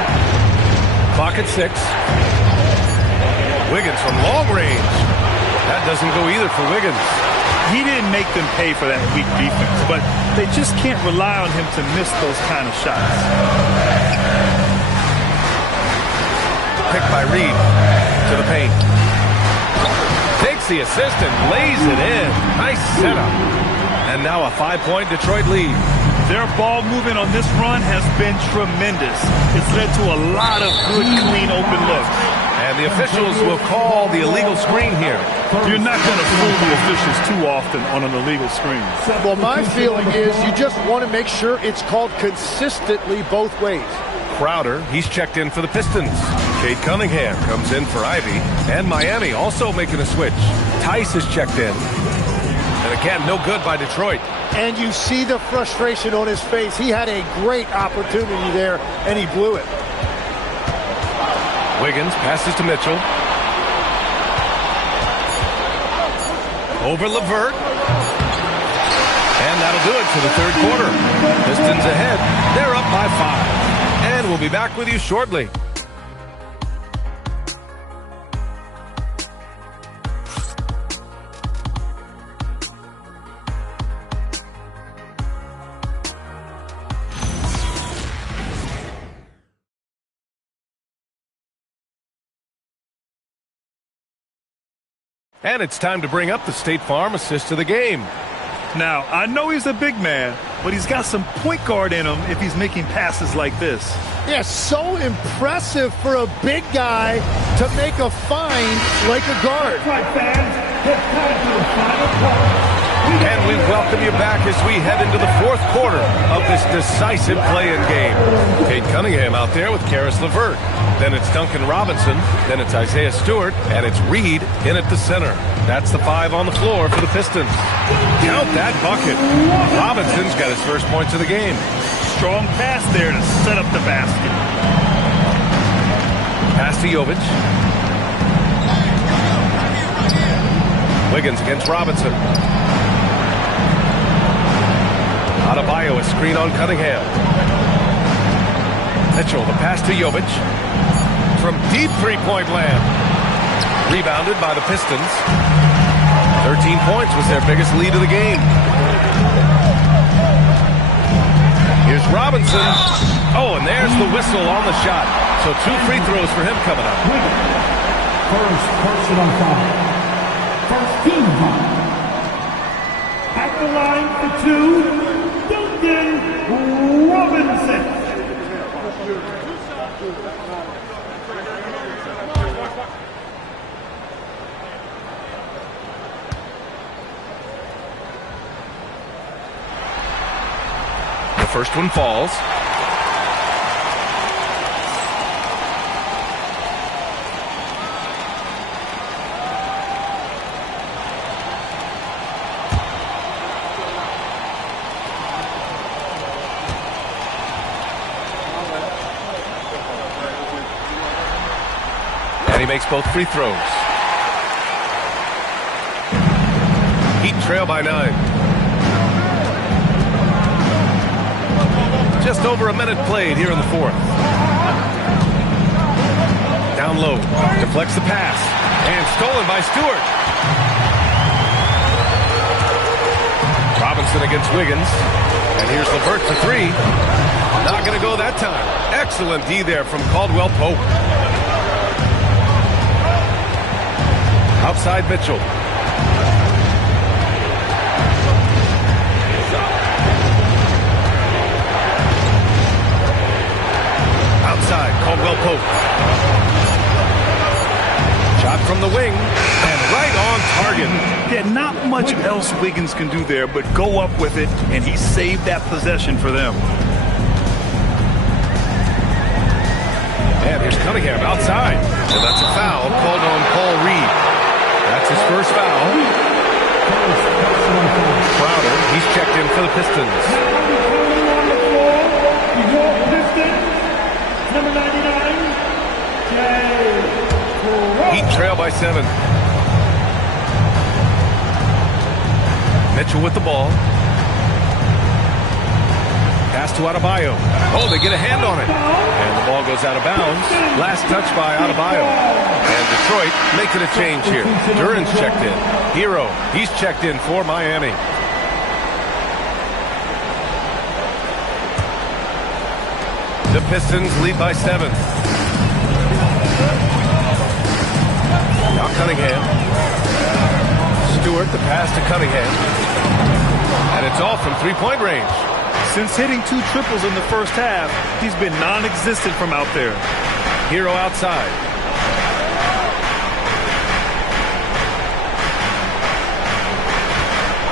Clock at 6. Wiggins from long range. That doesn't go either for Wiggins. He didn't make them pay for that weak defense, but they just can't rely on him to miss those kind of shots. Picked by Reed to the paint. Takes the assist and lays it in. Nice setup. And now a 5-point Detroit lead. Their ball movement on this run has been tremendous. It's led to a lot of good, clean, open looks. And the officials will call the illegal screen here. You're not going to fool the officials too often on an illegal screen. Well, my feeling is you just want to make sure it's called consistently both ways. Crowder, he's checked in for the Pistons. Cade Cunningham comes in for Ivy. And Miami also making a switch. Tice is checked in. And again, no good by Detroit. And you see the frustration on his face. He had a great opportunity there, and he blew it. Wiggins passes to Mitchell. Over LeVert. And that'll do it for the third quarter. Pistons ahead. They're up by 5. And we'll be back with you shortly. And it's time to bring up the State Farm assist of the game. Now, I know he's a big man, but he's got some point guard in him if he's making passes like this. Yeah, so impressive for a big guy to make a find like a guard. And we welcome you back as we head into the fourth quarter of this decisive play-in game. Cade Cunningham out there with Karis LeVert. Then it's Duncan Robinson. Then it's Isaiah Stewart. And it's Reed in at the center. That's the 5 on the floor for the Pistons. Count that bucket. Robinson's got his first points of the game. Strong pass there to set up the basket. Pass to Jovic. Wiggins against Robinson. Adebayo, a screen on Cunningham. Mitchell, the pass to Jovic. From deep three-point land. Rebounded by the Pistons. 13 points was their biggest lead of the game. Here's Robinson. Oh, and there's the whistle on the shot. So 2 free throws for him coming up. First personal foul. First team foul. At the line for 2, Duncan Robinson. The first one falls. And he makes both free throws. Heat trail by 9. Just over a minute played here in the fourth. Down low. Deflects the pass. And stolen by Stewart. Robinson against Wiggins. And here's LeVert for 3. Not going to go that time. Excellent D there from Caldwell Pope. Outside Mitchell. Outside Caldwell Pope. Shot from the wing and right on target. Yeah, not much else Wiggins can do there, but go up with it, and he saved that possession for them. And here's Cunningham outside. And that's a foul called on Paul Reed. That's his first foul. Crowder, he's checked in for the Pistons. Number 99, Heat trail by 7. Mitchell with the ball. Pass Pass to Adebayo. Oh, they get a hand on it. And the ball goes out of bounds. Last touch by Adebayo. And Detroit making a change here. Duran's checked in. Hero, he's checked in for Miami. The Pistons lead by 7. Now Cunningham. Stewart, the pass to Cunningham. And it's all from three-point range. Since hitting 2 triples in the first half, he's been non-existent from out there. Hero outside.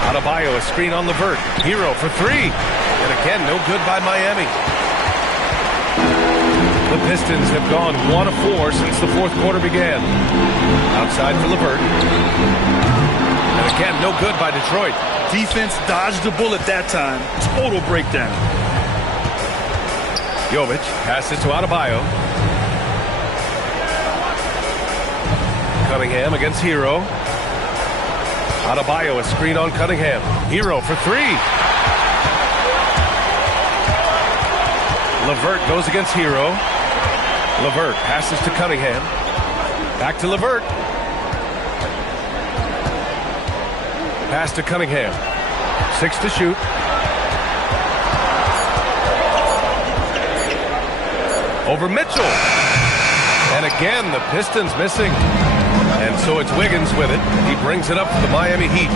Adebayo, a screen on Levert. Hero for 3. And again, no good by Miami. The Pistons have gone 1 of 4 since the fourth quarter began. Outside for Levert. And again, no good by Detroit. Defense dodged the bullet that time. Total breakdown. Jovic passes to Adebayo. Cunningham against Hero. Adebayo, a screen on Cunningham. Hero for 3. Levert goes against Hero. Levert passes to Cunningham. Back to Levert. Pass to Cunningham. 6 to shoot. Over Mitchell. And again, the Pistons missing. And so it's Wiggins with it. He brings it up to the Miami Heat.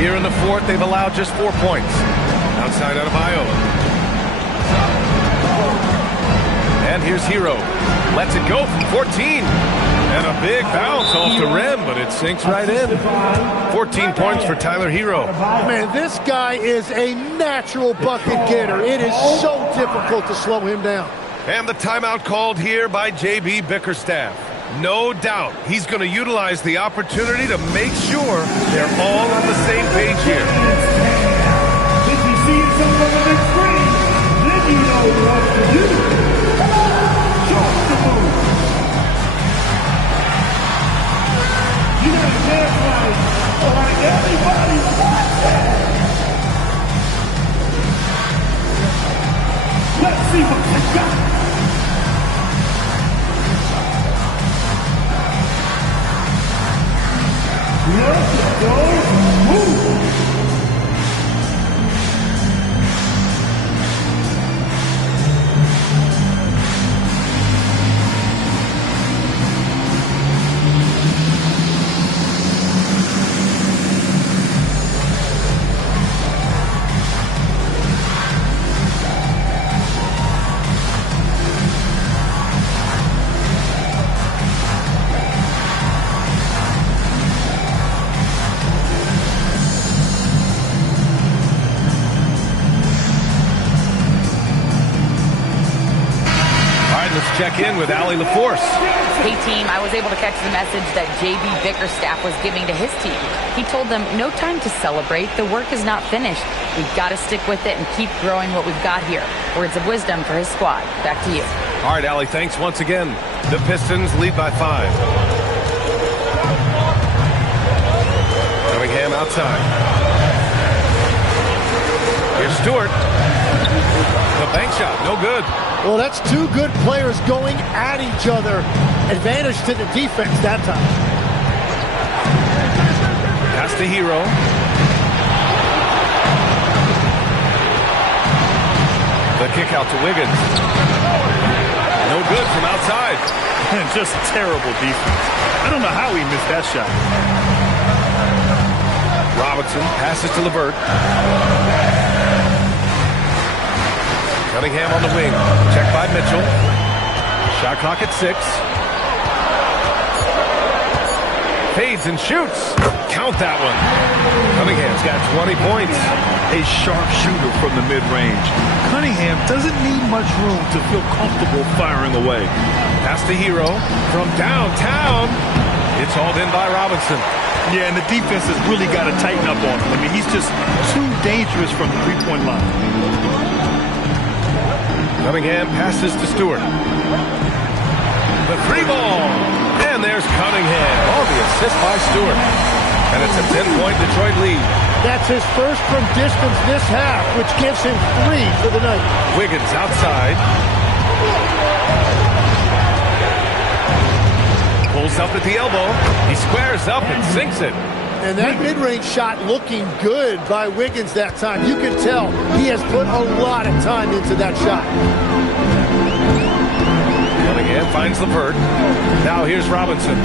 Here in the fourth, they've allowed just 4 points. Outside Adebayo. And here's Hero. Lets it go from 14. And a big bounce off the rim, but it sinks right in. 14 points for Tyler Hero. Man, this guy is a natural bucket getter. It is so difficult to slow him down. And the timeout called here by J.B. Bickerstaff. No doubt he's going to utilize the opportunity to make sure they're all on the same page here. If you see something on the big screen, then you know what to do. Short the move. You got a dance like everybody's watching. Let's see what you got. Let's go move. Check in with Allie LaForce. Hey, team, I was able to catch the message that J.B. Bickerstaff was giving to his team. He told them, no time to celebrate. The work is not finished. We've got to stick with it and keep growing what we've got here. Words of wisdom for his squad. Back to you. All right, Allie, thanks once again. The Pistons lead by 5. Cunningham outside. Here's Stewart. The bank shot, no good. Well, that's 2 good players going at each other. Advantage to the defense that time. Pass to Hero. The kick out to Wiggins. No good from outside. And just terrible defense. I don't know how he missed that shot. Robinson passes to Levert. Cunningham on the wing. Check by Mitchell. Shot clock at 6. Fades and shoots. Count that one. Cunningham's got 20 points. A sharp shooter from the mid-range. Cunningham doesn't need much room to feel comfortable firing away. Pass to Hero from downtown. It's hauled in by Robinson. Yeah, and the defense has really got to tighten up on him. I mean, he's just too dangerous from the three-point line. Cunningham passes to Stewart. The 3 ball. And there's Cunningham. Oh, the assist by Stewart. And it's a 10-point Detroit lead. That's his first from distance this half, which gives him 3 for the night. Wiggins outside. Pulls up at the elbow. He squares up and sinks it. And that mid-range shot looking good by Wiggins that time. You can tell he has put a lot of time into that shot. Cunningham finds LeVert. Now here's Robinson.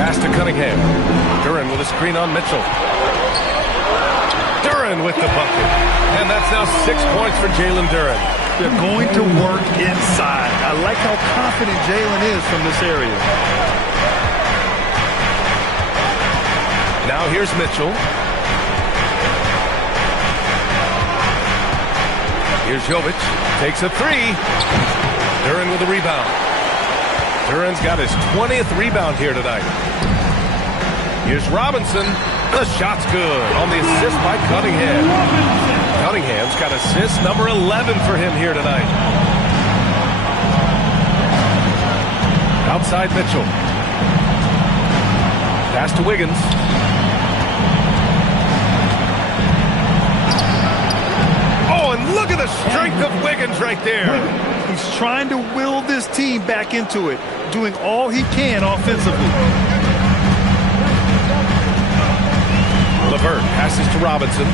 Pass to Cunningham. Duren with a screen on Mitchell. Duren with the bucket. And that's now 6 points for Jalen Duren. They're going to work inside. I like how confident Jalen is from this area. Now here's Mitchell. Here's Jovic. Takes a 3. Duren with a rebound. Duren's got his 20th rebound here tonight. Here's Robinson. The shot's good on the assist by Cunningham. Cunningham's got assist number 11 for him here tonight. Outside Mitchell. Pass to Wiggins. Oh, and look at the strength of Wiggins right there. He's trying to will this team back into it, doing all he can offensively. LeVert passes to Robinson.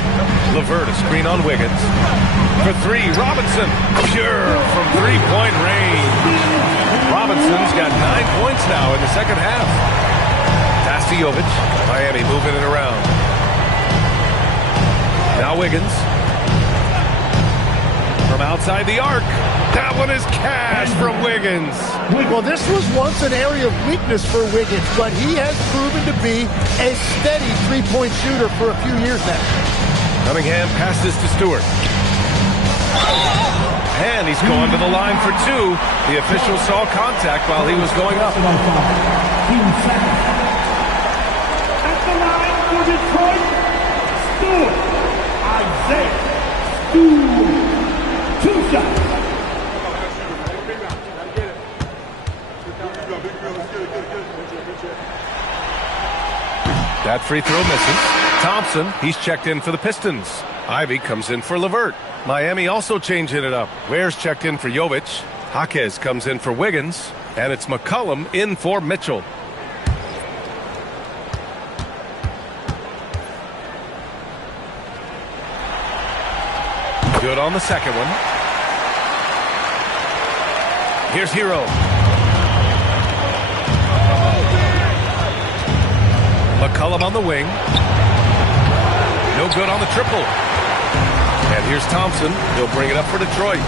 LeVert a screen on Wiggins. For 3, Robinson. Pure from three-point range. Robinson's got 9 points now in the second half. Pass to Jovic. Miami moving it around. Now Wiggins. From outside the arc. That one is cash from Wiggins. Well, this was once an area of weakness for Wiggins, but he has proven to be a steady three-point shooter for a few years now. Cunningham passes to Stewart. And he's going to the line for 2. The official saw contact while he was going up. At the line for Detroit, Stewart. Isaiah Stewart. 2 shots. That free throw misses. Thompson, he's checked in for the Pistons. Ivy comes in for LeVert. Miami also changing it up. Ware's checked in for Jovic. Jaquez comes in for Wiggins. And it's McCollum in for Mitchell. Good on the second one. Here's Hero. McCollum on the wing. No good on the triple. And here's Thompson. He'll bring it up for Detroit.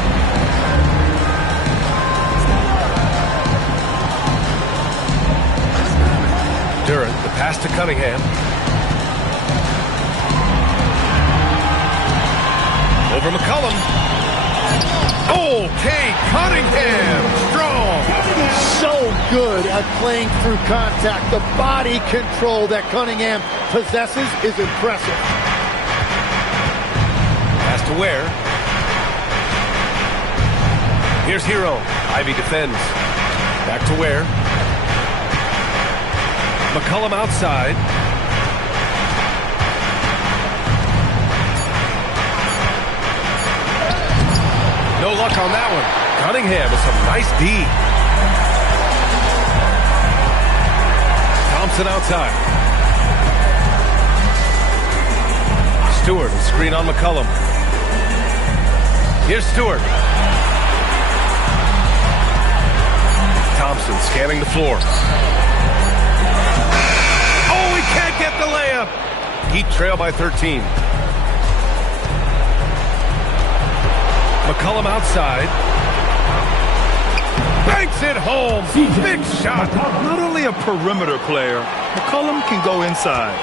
Duren, the pass to Cunningham. Over McCollum. Okay, Cunningham. Strong. So good at playing through contact. The body control that Cunningham possesses is impressive. Pass to Ware. Here's Hero. Ivy defends. Back to Ware. McCollum outside. No luck on that one. Cunningham with some nice D. Thompson outside. Stewart, a screen on McCollum. Here's Stewart. Thompson scanning the floor. Oh, he can't get the layup. Heat trail by 13. McCollum outside. Banks it home. Big shot. Not only a perimeter player, McCollum can go inside.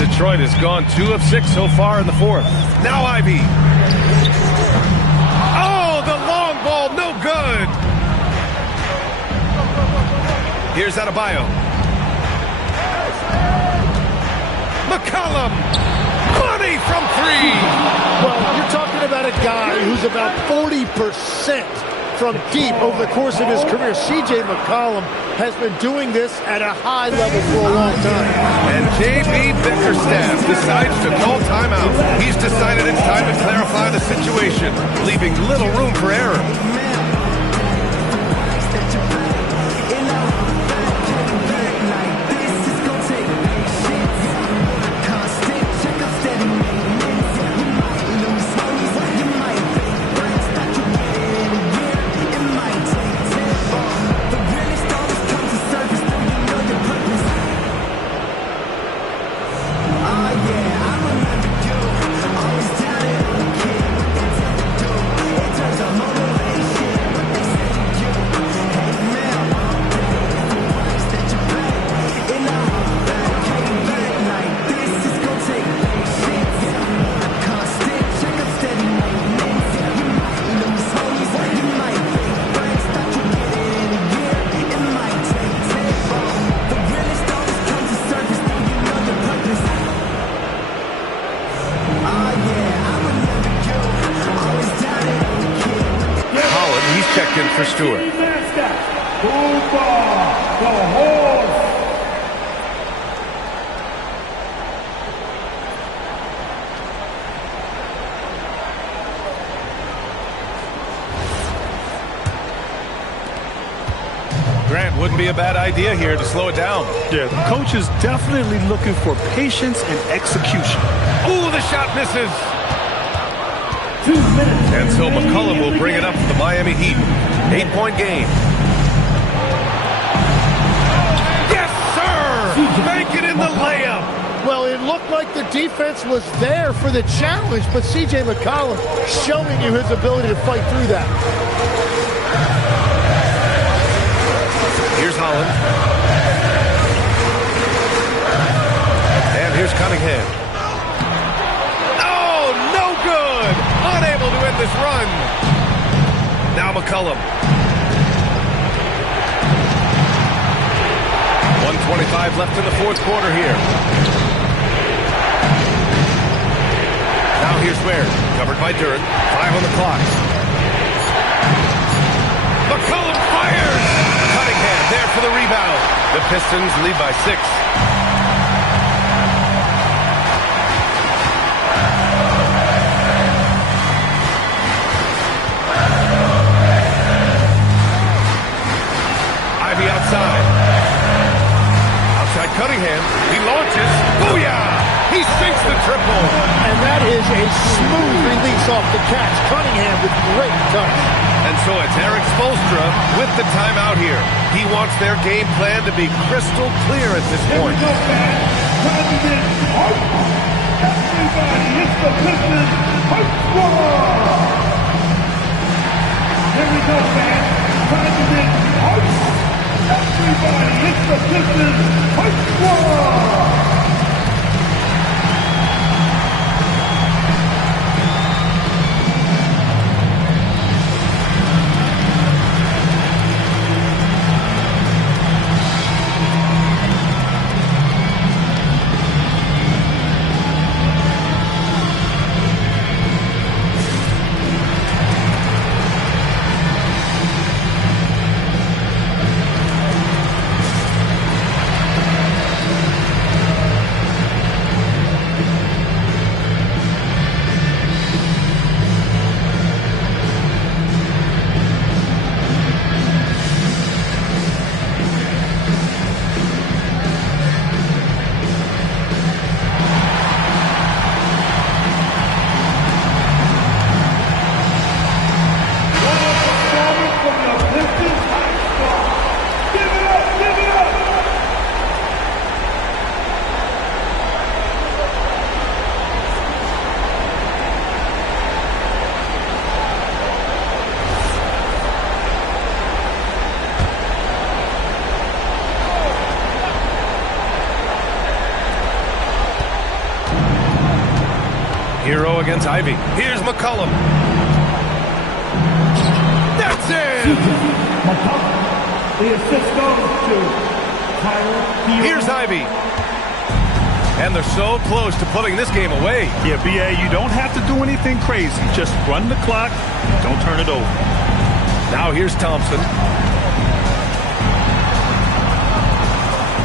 Detroit has gone 2 of 6 so far in the fourth. Now Ivy. Oh, the long ball, no good. Here's Adebayo. McCollum. Money from 3. Well, you're talking about a guy who's about 40% from deep over the course of his career. C.J. McCollum has been doing this at a high level for a long time. And J.B. Bickerstaff decides to call timeout. He's decided it's time to clarify the situation, leaving little room for error. For Stewart. Grant, wouldn't be a bad idea here to slow it down. Yeah, the coach is definitely looking for patience and execution. Ooh, the shot misses. And so McCollum will bring it up for the Miami Heat. 8-point game. Yes, sir! Make it in the layup. Well, it looked like the defense was there for the challenge, but C.J. McCollum showing you his ability to fight through that. Here's Holland. And here's Cunningham. Oh, no good! Unable to end this run. Now McCollum. 1:25 left in the fourth quarter here. Now here's Ware. Covered by Duren. 5 on the clock. McCollum fires! Cunningham there for the rebound. The Pistons lead by 6. Outside. Outside Cunningham. He launches. Booyah! He sinks the triple. And that is a smooth release off the catch. Cunningham with great touch. And so it's Eric Spoelstra with the timeout here. He wants their game plan to be crystal clear at this point. Everybody, it's the Pistons Hope Squad! Here we go, man. President Hope. Everybody, it's the Pistons Hope Squad! Hero against Ivy. Here's McCollum. That's it! The assist goes to Tyler. Here's Ivy. And they're so close to putting this game away. Yeah, B.A., you don't have to do anything crazy. Just run the clock. Don't turn it over. Now here's Thompson.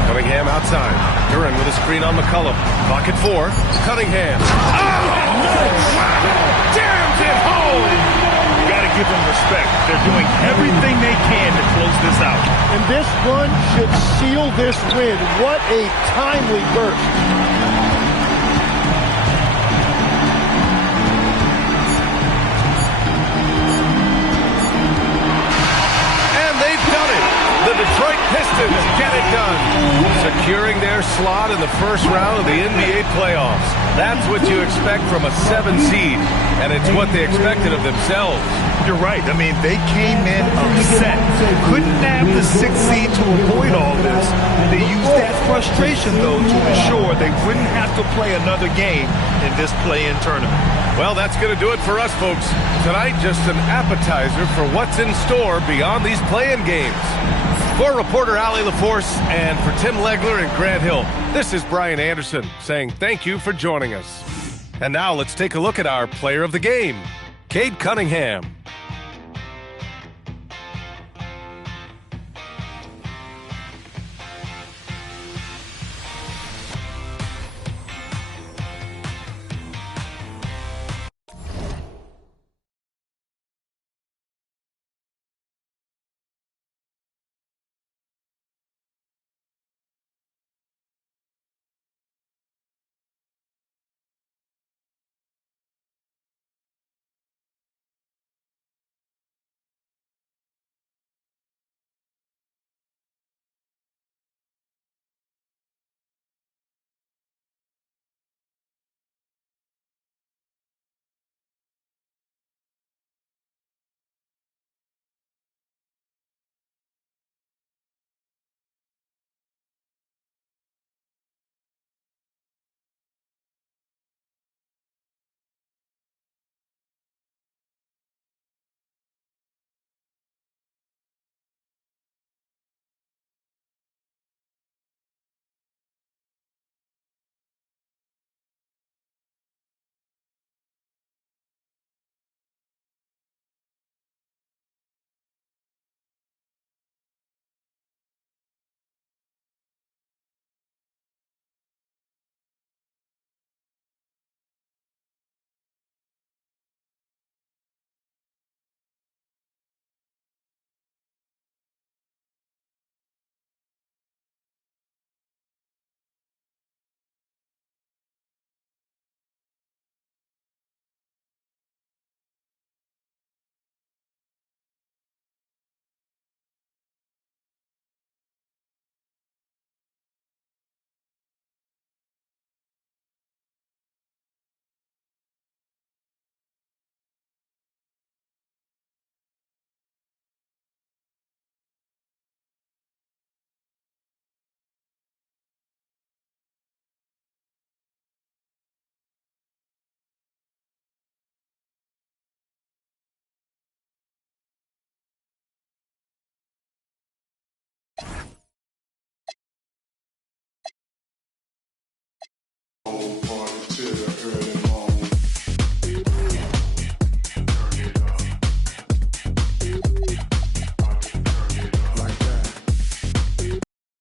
Cunningham outside. Duran with a screen on McCullum. Clock at 4. Cunningham. Jams it home! You got to give them respect. They're doing everything they can to close this out. And this run should seal this win. What a timely burst. The Detroit Pistons get it done, securing their slot in the first round of the NBA playoffs. That's what you expect from a 7 seed, and it's what they expected of themselves. You're right. I mean, they came in upset. Couldn't nab the 6th seed to avoid all this. They used that frustration, though, to ensure they wouldn't have to play another game in this play-in tournament. Well, that's going to do it for us, folks. Tonight, just an appetizer for what's in store beyond these play-in games. For reporter Allie LaForce and for Tim Legler and Grant Hill, this is Brian Anderson saying thank you for joining us. And now let's take a look at our player of the game, Cade Cunningham.